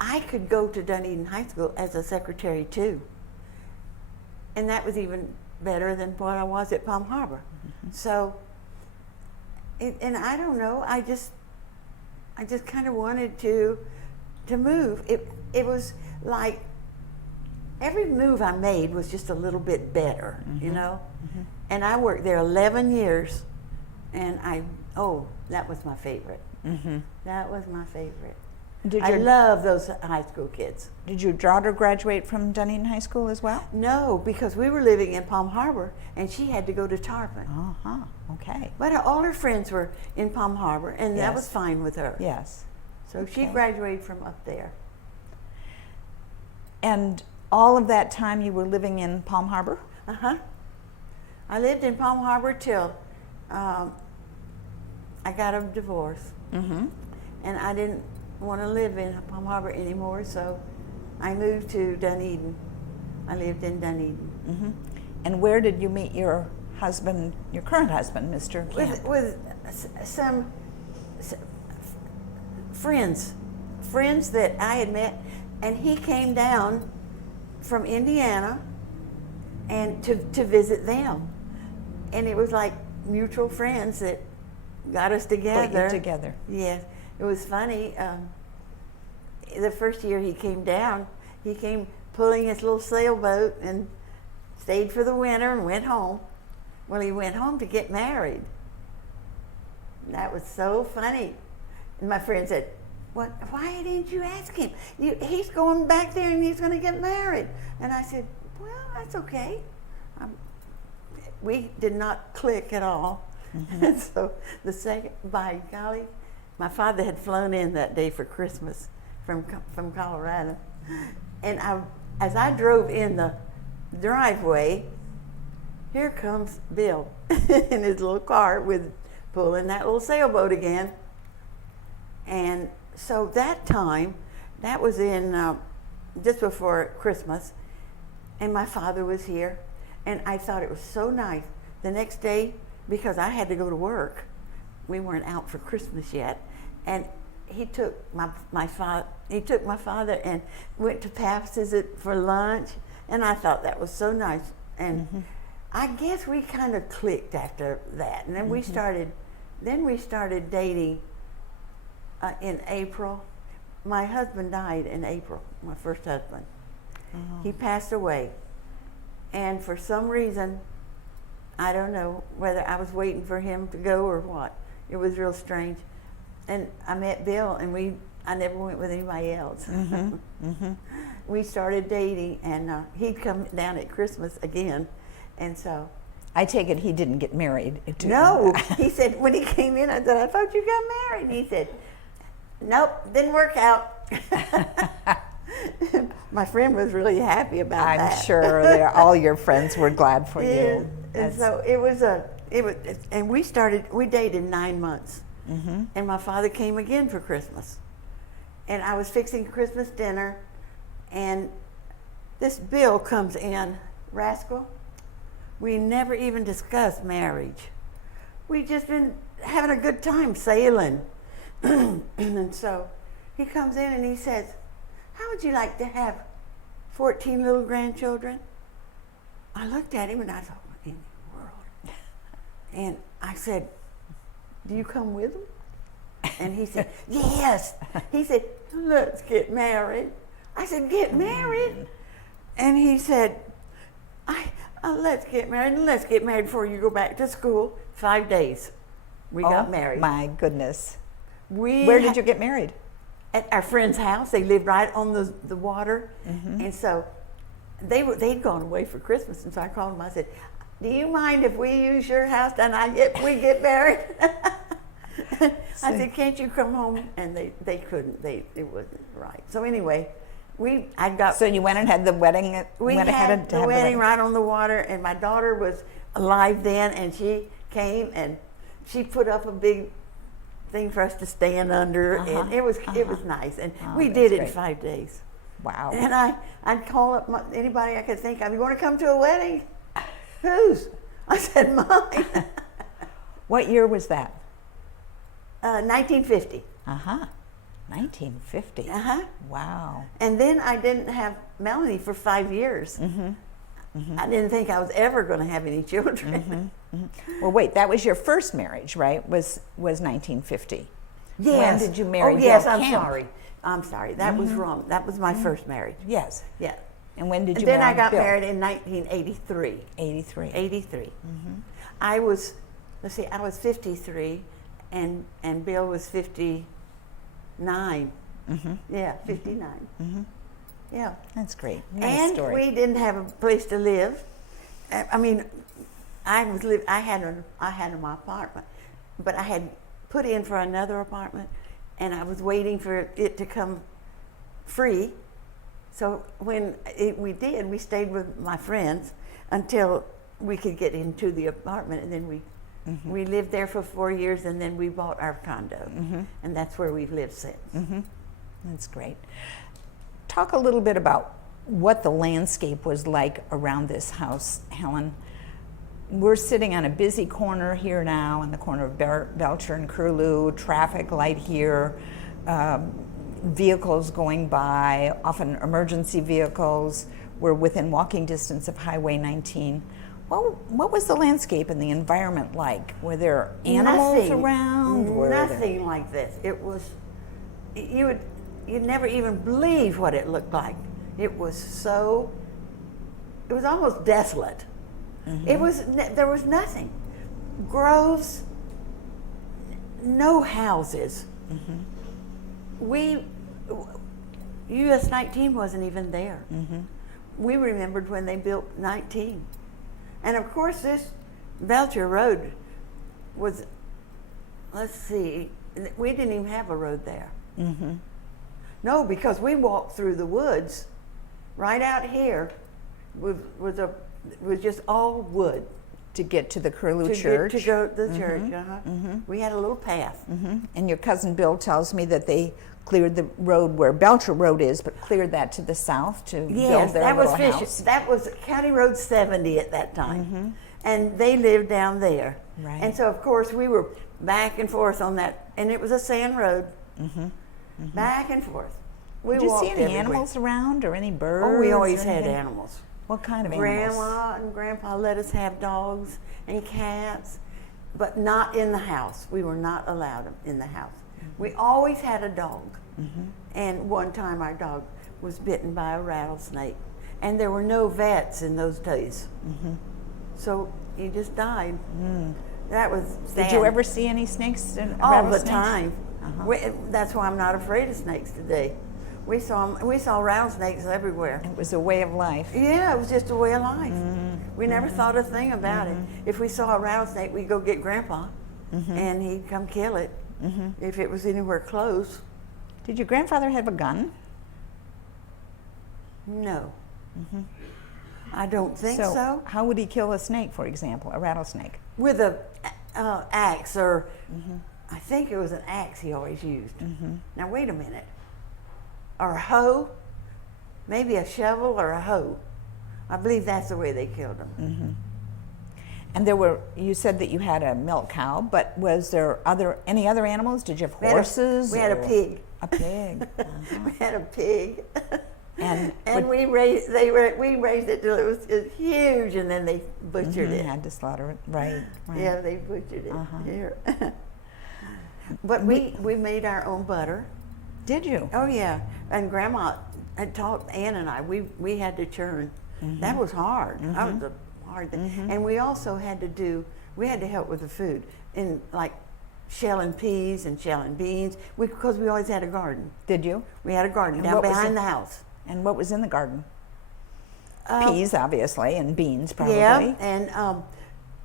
I could go to Dunedin High School as a secretary too, and that was even better than what I was at Palm Harbor. So, and I don't know, I just kind of wanted to move. It was like every move I made was just a little bit better, you know. And I worked there 11 years, and that was my favorite. That was my favorite. I love those high school kids. Did your daughter graduate from Dunedin High School as well? No, because we were living in Palm Harbor, and she had to go to Tarpon. Okay. But all her friends were in Palm Harbor, and that was fine with her. Yes. So she graduated from up there. And all of that time you were living in Palm Harbor? I lived in Palm Harbor till I got a divorce. And I didn't want to live in Palm Harbor anymore, so I moved to Dunedin. I lived in Dunedin. And where did you meet your husband, your current husband, Mr. Kamp? With some friends that I had met, and he came down from Indiana and to visit them, and it was like mutual friends that got us together. Put you together. Yes, it was funny. The first year he came down, he came pulling his little sailboat and stayed for the winter and went home. Well, he went home to get married. That was so funny. And my friend said, "What? Why didn't you ask him? He's going back there and he's going to get married." And I said, "Well, that's okay." We did not click at all. And so by golly, my father had flown in that day for Christmas from Colorado. And as I drove in the driveway, here comes Bill in his little car pulling that little sailboat again. And so that time, that was in just before Christmas, and my father was here, and I thought it was so nice. The next day, because I had to go to work, we weren't out for Christmas yet, and he took my father and went to Pap's for lunch, and I thought that was so nice. And I guess we kind of clicked after that, and then we started dating in April. My husband died in April, my first husband. He passed away, and for some reason, I don't know whether I was waiting for him to go or what. It was real strange. And I met Bill, and I never went with anybody else. We started dating, and he'd come down at Christmas again, and so. I take it he didn't get married. No, he said, when he came in, I said, "I thought you got married." And he said, "Nope, didn't work out." My friend was really happy about that. I'm sure all your friends were glad for you. And so it was And we dated 9 months. And my father came again for Christmas. And I was fixing Christmas dinner, and this bill comes in. Rascal, we never even discussed marriage. We just been having a good time sailing. And so he comes in and he says, how would you like to have 14 little grandchildren? I looked at him and I thought, what in the world? And I said, do you come with them? And he said, yes. He said, let's get married. I said, get married? And he said, let's get married, and let's get married before you go back to school. 5 days. We got married. My goodness. Where did you get married? At our friend's house. They lived right on the water. And so they'd gone away for Christmas. And so I called them. I said, do you mind if we use your house and we get married? I said, can't you come home? And they couldn't. It wasn't right. So anyway, So you went and had the wedding. We had the wedding right on the water, and my daughter was alive then, and she came and she put up a big thing for us to stand under, and it was nice, and we did it in 5 days. Wow. And I'd call up anybody I could think of. You want to come to a wedding? Whose? I said mine. What year was that? 1950. 1950. Wow. And then I didn't have Melanie for 5 years. I didn't think I was ever going to have any children. Well, wait, that was your first marriage, right? Was 1950? Yes. When did you marry? Oh, yes. Kamp? I'm sorry. That was wrong. That was my first marriage. Yes. Yeah. And when did you then marry I got Bill? married in 1983. 83. 83. I was 53, and Bill was 59. Yeah, 59. Yeah. That's great. Nice story. We didn't have a place to live. I mean, I had an apartment, but I had put in for another apartment, and I was waiting for it to come free. So when we did, we stayed with my friends until we could get into the apartment, and then we lived there for 4 years, and then we bought our condo, and that's where we've lived since. That's great. Talk a little bit about what the landscape was like around this house, Helen. We're sitting on a busy corner here now, on the corner of Belcher and Curlew, traffic light here, vehicles going by, often emergency vehicles. We're within walking distance of Highway 19. What was the landscape and the environment like? Were there animals around? Nothing like this. It was, you'd never even believe what it looked like. It was almost desolate. There was nothing. Groves, no houses. US 19 wasn't even there. We remembered when they built 19. And of course this Belcher Road was, let's see, we didn't even have a road there. No, because we walked through the woods. Right out here was just all wood. To get to the Curlew Church? To go to the church, We had a little path. And your cousin Bill tells me that they cleared the road where Belcher Road is, but cleared that to the south to build their little house. That was County Road 70 at that time. And they lived down there. Right. And so, of course, we were back and forth on that. And it was a sand road. Back and forth. Did you see any animals around or any birds? Oh, we always had animals. What kind of animals? Grandma and Grandpa let us have dogs and cats, but not in the house. We were not allowed them in the house. We always had a dog. And one time our dog was bitten by a rattlesnake. And there were no vets in those days. So he just died. That was sad. Did you ever see any snakes? All the time. That's why I'm not afraid of snakes today. We saw rattlesnakes everywhere. It was a way of life. Yeah, it was just a way of life. We never thought a thing about it. If we saw a rattlesnake, we'd go get Grandpa, and he'd come kill it if it was anywhere close. Did your grandfather have a gun? No. I don't think so. How would he kill a snake, for example, a rattlesnake? with a axe, or I think it was an axe he always used. Now wait a minute, or a hoe, maybe a shovel or a hoe. I believe that's the way they killed them. And you said that you had a milk cow, but was there any other animals? Did you have horses? We had a pig. A pig. We had a pig. And we raised it till it was huge, and then they butchered it. Had to slaughter it, right? Yeah, they butchered it here. But we made our own butter. Did you? Oh yeah, and Grandma had taught Ann and I. We had to churn. That was hard. That was a hard thing. And we also had to help with the food, in like shelling peas and shelling beans, because we always had a garden. Did you? We had a garden down behind the house. And what was in the garden? Peas, obviously, and beans, probably. Yeah, and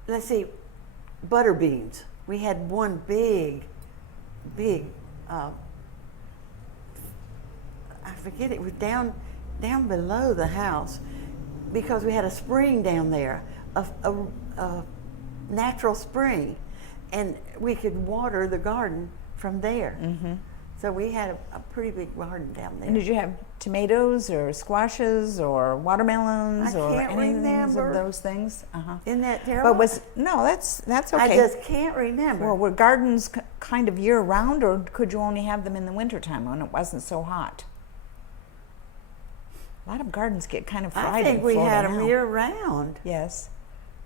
let's see, butter beans. We had one big, I forget, it was down below the house, because we had a spring down there, a natural spring, and we could water the garden from there. So we had a pretty big garden down there. And did you have tomatoes or squashes or watermelons I or can't any remember. of those things? Isn't that terrible? But that's okay. I just can't remember. Well, were gardens kind of year round, or could you only have them in the wintertime when it wasn't so hot? A lot of gardens get kind of fried. I think we had them now. year round. Yes.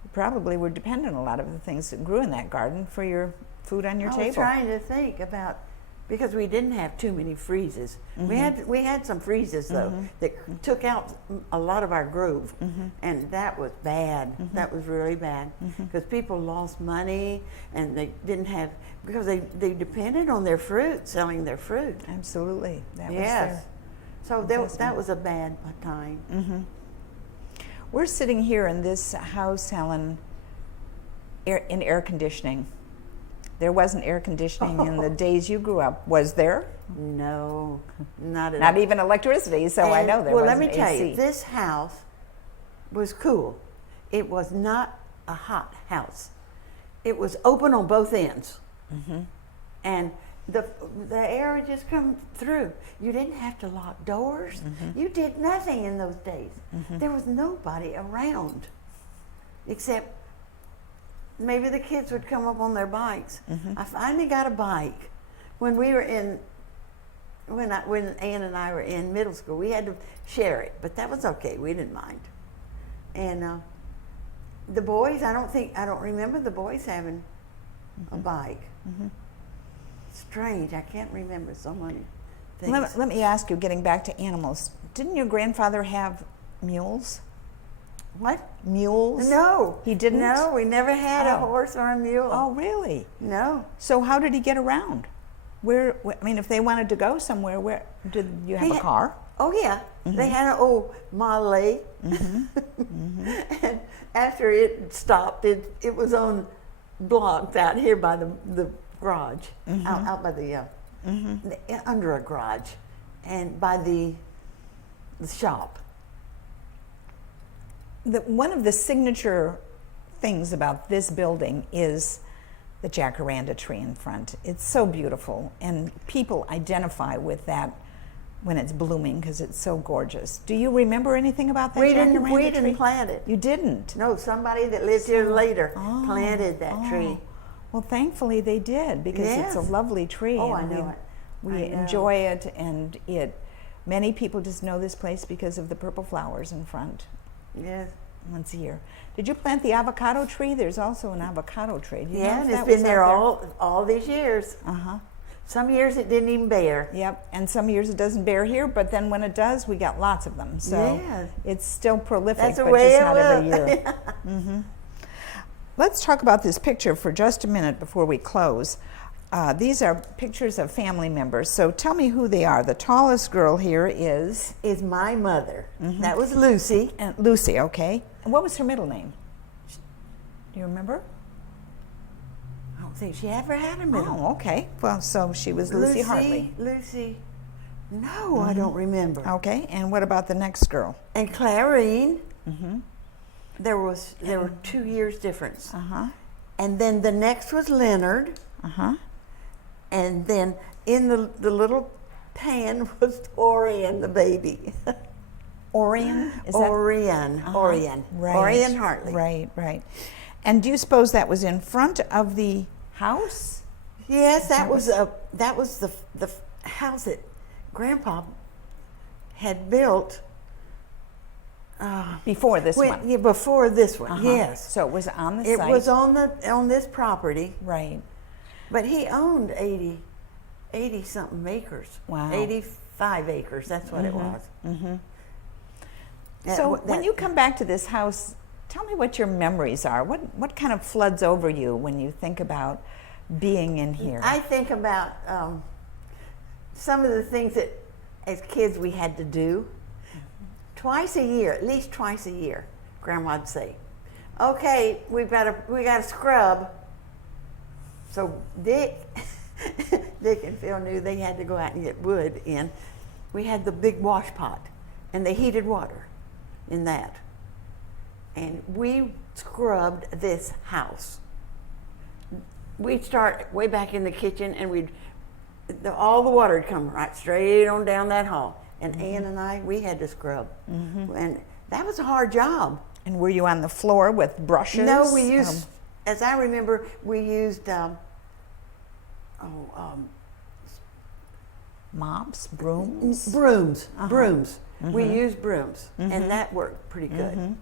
You probably were dependent on a lot of the things that grew in that garden for your food on your table. I was trying to think about, because we didn't have too many freezes. We had some freezes though that took out a lot of our grove, and that was bad. That was really bad, because people lost money, and they didn't have, because they depended on their fruit, selling their fruit. Absolutely. That was Yes. So that was a bad time. We're sitting here in this house, Helen, in air conditioning. There wasn't air conditioning in the days you grew up, was there? No, not at Not all. even electricity, so I know there well, wasn't let me tell AC. you, this house was cool. It was not a hot house. It was open on both ends, and the air would just come through. You didn't have to lock doors. You did nothing in those days. There was nobody around, except maybe the kids would come up on their bikes. I finally got a bike when we were in, when Ann and I were in middle school. We had to share it, but that was okay. We didn't mind. And the boys, I don't remember the boys having a bike. Strange. I can't remember so many things. Let me ask you, getting back to animals, didn't your grandfather have mules? What? Mules? No. He didn't? No, we never had a horse or a mule. Oh, really? No. So how did he get around? I mean, if they wanted to go somewhere, where did you have a car? Oh yeah, they had an old Model A, and after it stopped, it was on blocks out here by the garage, out by the under a garage, and by the shop. One of the signature things about this building is the jacaranda tree in front. It's so beautiful, and people identify with that when it's blooming because it's so gorgeous. Do you remember anything about that jacaranda tree? We didn't plant it. You didn't? No, somebody that lived here later planted that tree. Well, thankfully they did, because it's a lovely tree. Oh, and I know it. We enjoy it, and many people just know this place because of the purple flowers in front. Yes. Once a year. Did you plant the avocado tree? There's also an avocado tree. Do you know Yeah, if and that it's was been there out all these years. Uh-huh. Some years it didn't even bear. Yep, and some years it doesn't bear here, but then when it does, we got lots of them. So Yes. it's still prolific, That's the but way just it not every was. year. Let's talk about this picture for just a minute before we close. These are pictures of family members, so tell me who they are. The tallest girl here is My mother. That was Lucy. Lucy, okay. And what was her middle name? Do you remember? I don't think she ever had a middle. Oh, okay. Well, so she was Lucy Hartley. Lucy. No, I don't remember. Okay, and what about the next girl? And Clarine. There were 2 years difference. Uh-huh. And then the next was Leonard. Uh-huh. And then in the little pan was Orion, the baby. Orion? Is that? Orion. Orion. Right. Orion Hartley. Right, right. And do you suppose that was in front of the house? Yes, that was the house that Grandpa had built. Before this one? Yeah, before this one. Uh-huh. Yes. So it was on the It site? was on this property, Right. but he owned 80 something acres. Wow. 85 acres. That's what it was. Mm-hmm. That- So that- when you come back to this house, tell me what your memories are. What kind of floods over you when you think about being in here? I think about some of the things that as kids we had to do. Twice a year, at least twice a year, Grandma'd say, "Okay, we got to scrub." So Dick and Phil knew they had to go out and get wood in. We had the big wash pot and the heated water in that. And we scrubbed this house. We'd start way back in the kitchen and all the water would come right straight on down that hall. And Ann and I, we had to scrub. And that was a hard job. And were you on the floor with brushes? No, we used, as I remember, we used mops, brooms? brooms. Brooms. We used brooms, and that worked pretty good.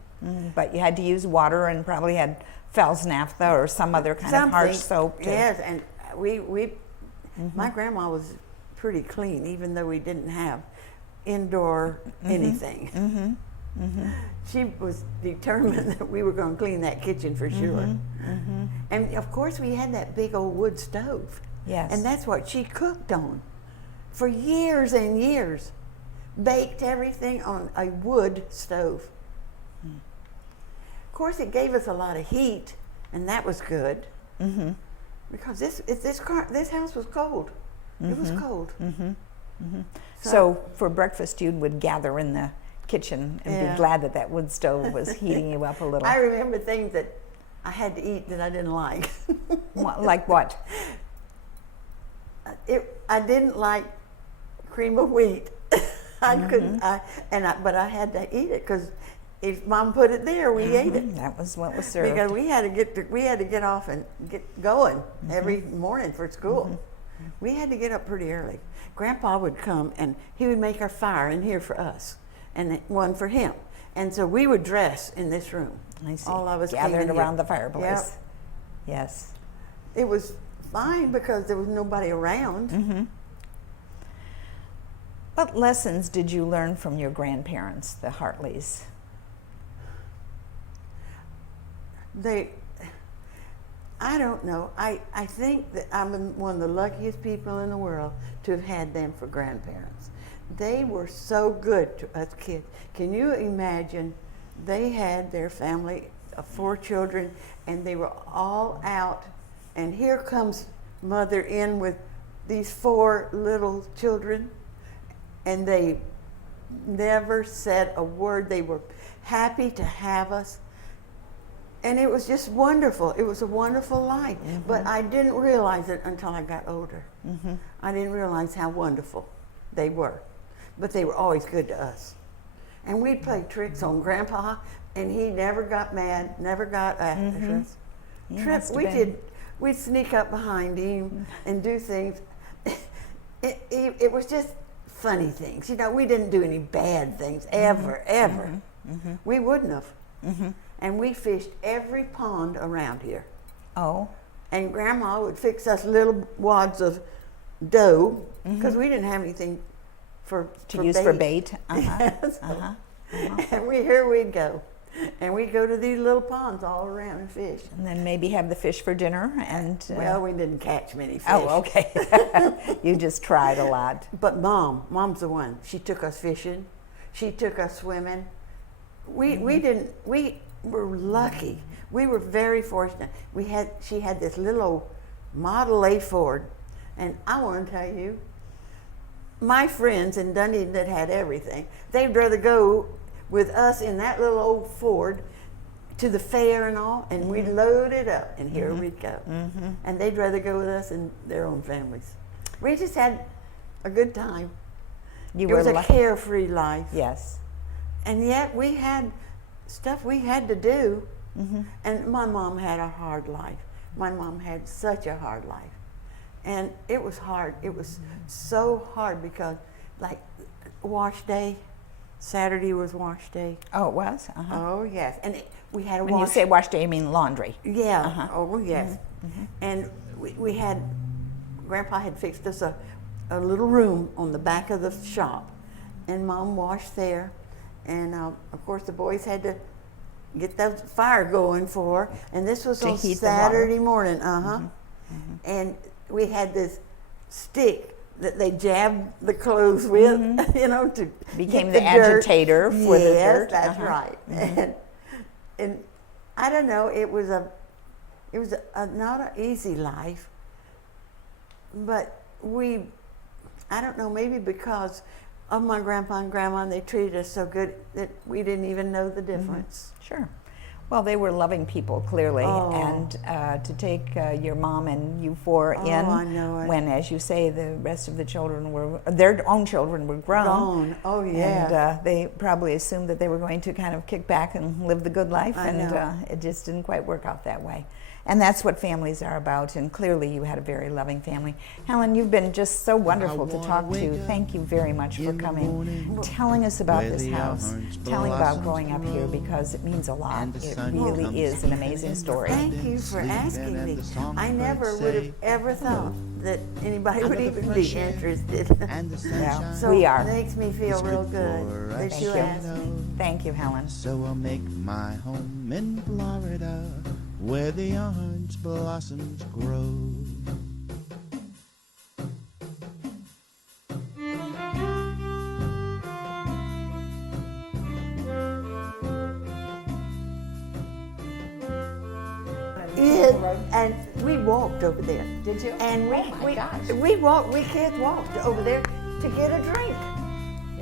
But you had to use water and probably had Fell's naphtha or some other kind of harsh soap. Yes, and my grandma was pretty clean, even though we didn't have indoor anything. She was determined that we were going to clean that kitchen for sure. And of course, we had that big old wood stove. Yes. And that's what she cooked on for years and years. Baked everything on a wood stove. Of course, it gave us a lot of heat, and that was good. Because this house was cold. It was cold. So for breakfast, you would gather in the kitchen and be glad that that wood stove was heating you up a little. I remember things that I had to eat that I didn't like. Like what? I didn't like cream of wheat. I couldn't. But I had to eat it because if Mom put it there, we ate it. That was what was served. Because we had to get off and get going every morning for school. We had to get up pretty early. Grandpa would come and he would make our fire in here for us, and one for him. And so we would dress in this room. I see. All of us gathered came in around here. the fireplace. Yep. Yes. It was fine because there was nobody around. What lessons did you learn from your grandparents, the Hartleys? I don't know. I think that I'm one of the luckiest people in the world to have had them for grandparents. They were so good to us kids. Can you imagine? They had their family of 4 children, and they were all out, and here comes Mother in with these 4 little children, and they never said a word. They were happy to have us. And it was just wonderful. It was a wonderful life. But I didn't realize it until I got older. I didn't realize how wonderful they were. But they were always good to us. And we'd play tricks on Grandpa, and he never got mad, never got after us. We'd sneak up behind him and do things. It was just funny things. You know, we didn't do any bad things, ever. We wouldn't have. And we fished every pond around here. Oh. And Grandma would fix us little wads of dough, because we didn't have anything for bait. And here we'd go. And we'd go to these little ponds all around and fish. And then maybe have the fish for dinner and... Well, we didn't catch many fish. Oh, okay. You just tried a lot. But Mom's the one. She took us fishing. She took us swimming. We were lucky. We were very fortunate. She had this little old Model A Ford. And I want to tell you, my friends in Dunedin that had everything, they'd rather go with us in that little old Ford to the fair and all, and we'd load it up, and here we'd go. And they'd rather go with us and their own families. We just had a good time. You It were was a lucky. carefree life. Yes. And yet we had stuff we had to do. And my mom had a hard life. My mom had such a hard life. And it was hard. It was so hard because, like, wash day, Saturday was wash day. Oh, it was? Uh-huh. Oh, yes. And we had a When wash. you say wash day, you mean laundry. Yeah. Uh-huh. Oh, yes. And we had, Grandpa had fixed us a little room on the back of the shop. And Mom washed there. And, of course, the boys had to get the fire going for her. And this was To on heat the water. Saturday morning. And we had this stick that they jabbed the clothes with, you know, to Became get the dirt. agitator for the Yes, dirt. that's Uh-huh. right. And I don't know, it was a not an easy life, but I don't know, maybe because of my grandpa and grandma, they treated us so good that we didn't even know the difference. Sure. Well, they were loving people, clearly, Oh. and to take your mom and you four Oh, in I know it. when, as you say, the rest of the children their own children were grown. Gone. Oh, yeah. And they probably assumed that they were going to kind of kick back and live the good life, I and know. it just didn't quite work out that way. And that's what families are about, and clearly you had a very loving family. Helen, you've been just so wonderful to wanna talk wake to. up Thank you very much for in the coming, morning telling us about where this the house, orange telling about blossoms growing up here, grow, because it means a lot. and the It sun really comes is an peeping amazing in. story. Thank you for Sleeping asking and me. the songbirds I never would have say, ever thought that anybody would Under the even fresh be air interested. and the Yeah. sunshine. So We are. it makes me feel It's real good good for that us you to asked me. know. Thank you, Helen. So I'll make my home in Florida, where the orange blossoms grow. And we walked over there. Did you? And Oh my gosh. we kids walked over there to get a drink.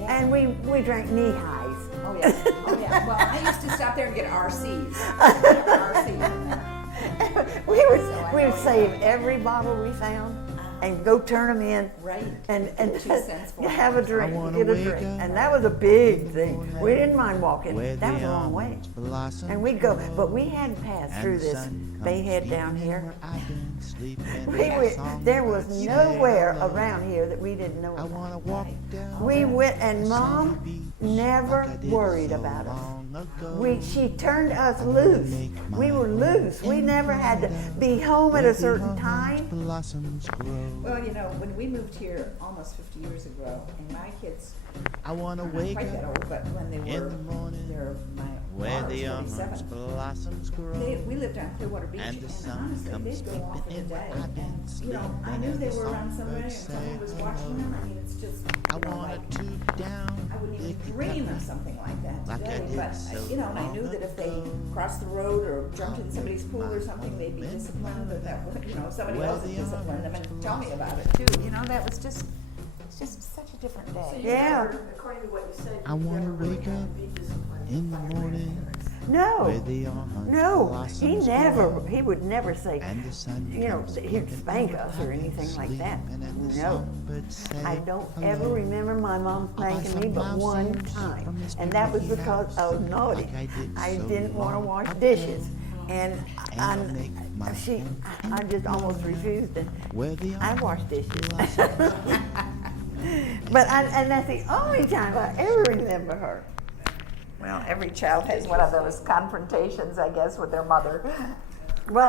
And we drank knee highs. Oh yeah. Oh yeah. Well, I used to stop there and get RCs. RCs in there. We would save every bottle we found and go turn them in. Right. And 2 cents for have a drink, I wanna get a wake drink. up And that was a big thing. We didn't mind walking. Where That was the a long way. orange blossoms And we'd go, grow, but we had to pass and through the this sun bay comes head down peeping here. where I've been sleeping, We and went, there was songbirds nowhere say, around here that we didn't know I about. wanna walk down We that went, and sandy Mom beach never like I did worried so about us. long ago. She turned us I wanna loose. make We my were loose. We home never had to Florida, be home at where a the certain orange time. blossoms grow. Well, you know, when we moved here almost 50 years ago, and my kids I wanna are not wake quite that up old, but when they in were, the morning they're, my where daughter's the orange 47. blossoms grow. We lived on Clearwater Beach, And and, the sun honestly, comes they'd go off in peeping the in day. where I've been And, you know, I sleeping, knew and they the were around somewhere, and songbirds someone say was hello. watching them. I mean, it's just, I you know, wanna like, toot down I wouldn't even the dream pepper of something like that like I today. did But, so you know, and I long knew that if they ago. crossed the road or jumped in I'll somebody's make pool or my something, they'd be home in disciplined, or that, you know, somebody where else would the discipline them and orange tell me about it too. You know, that was just, it's just such a different day. Yeah. According to what you said, I wanna wake up in the morning No. where the orange No. blossoms grow. He would never say, And the sun you know, comes he'd peeping spank where us I've or been anything like that. sleeping, and the No. songbirds say I don't hello. ever remember my mom I'll buy spanking some me but mouse one ears time. from Mr. And that was Mickey because I was Mouse, naughty. like I did I so didn't want to long wash ago. dishes. And I'll make my I just almost refused it. Where the I orange wash dishes. blossoms And that's the only time I ever remember her. Well, every child has one of those confrontations, I guess, with their mother. Well,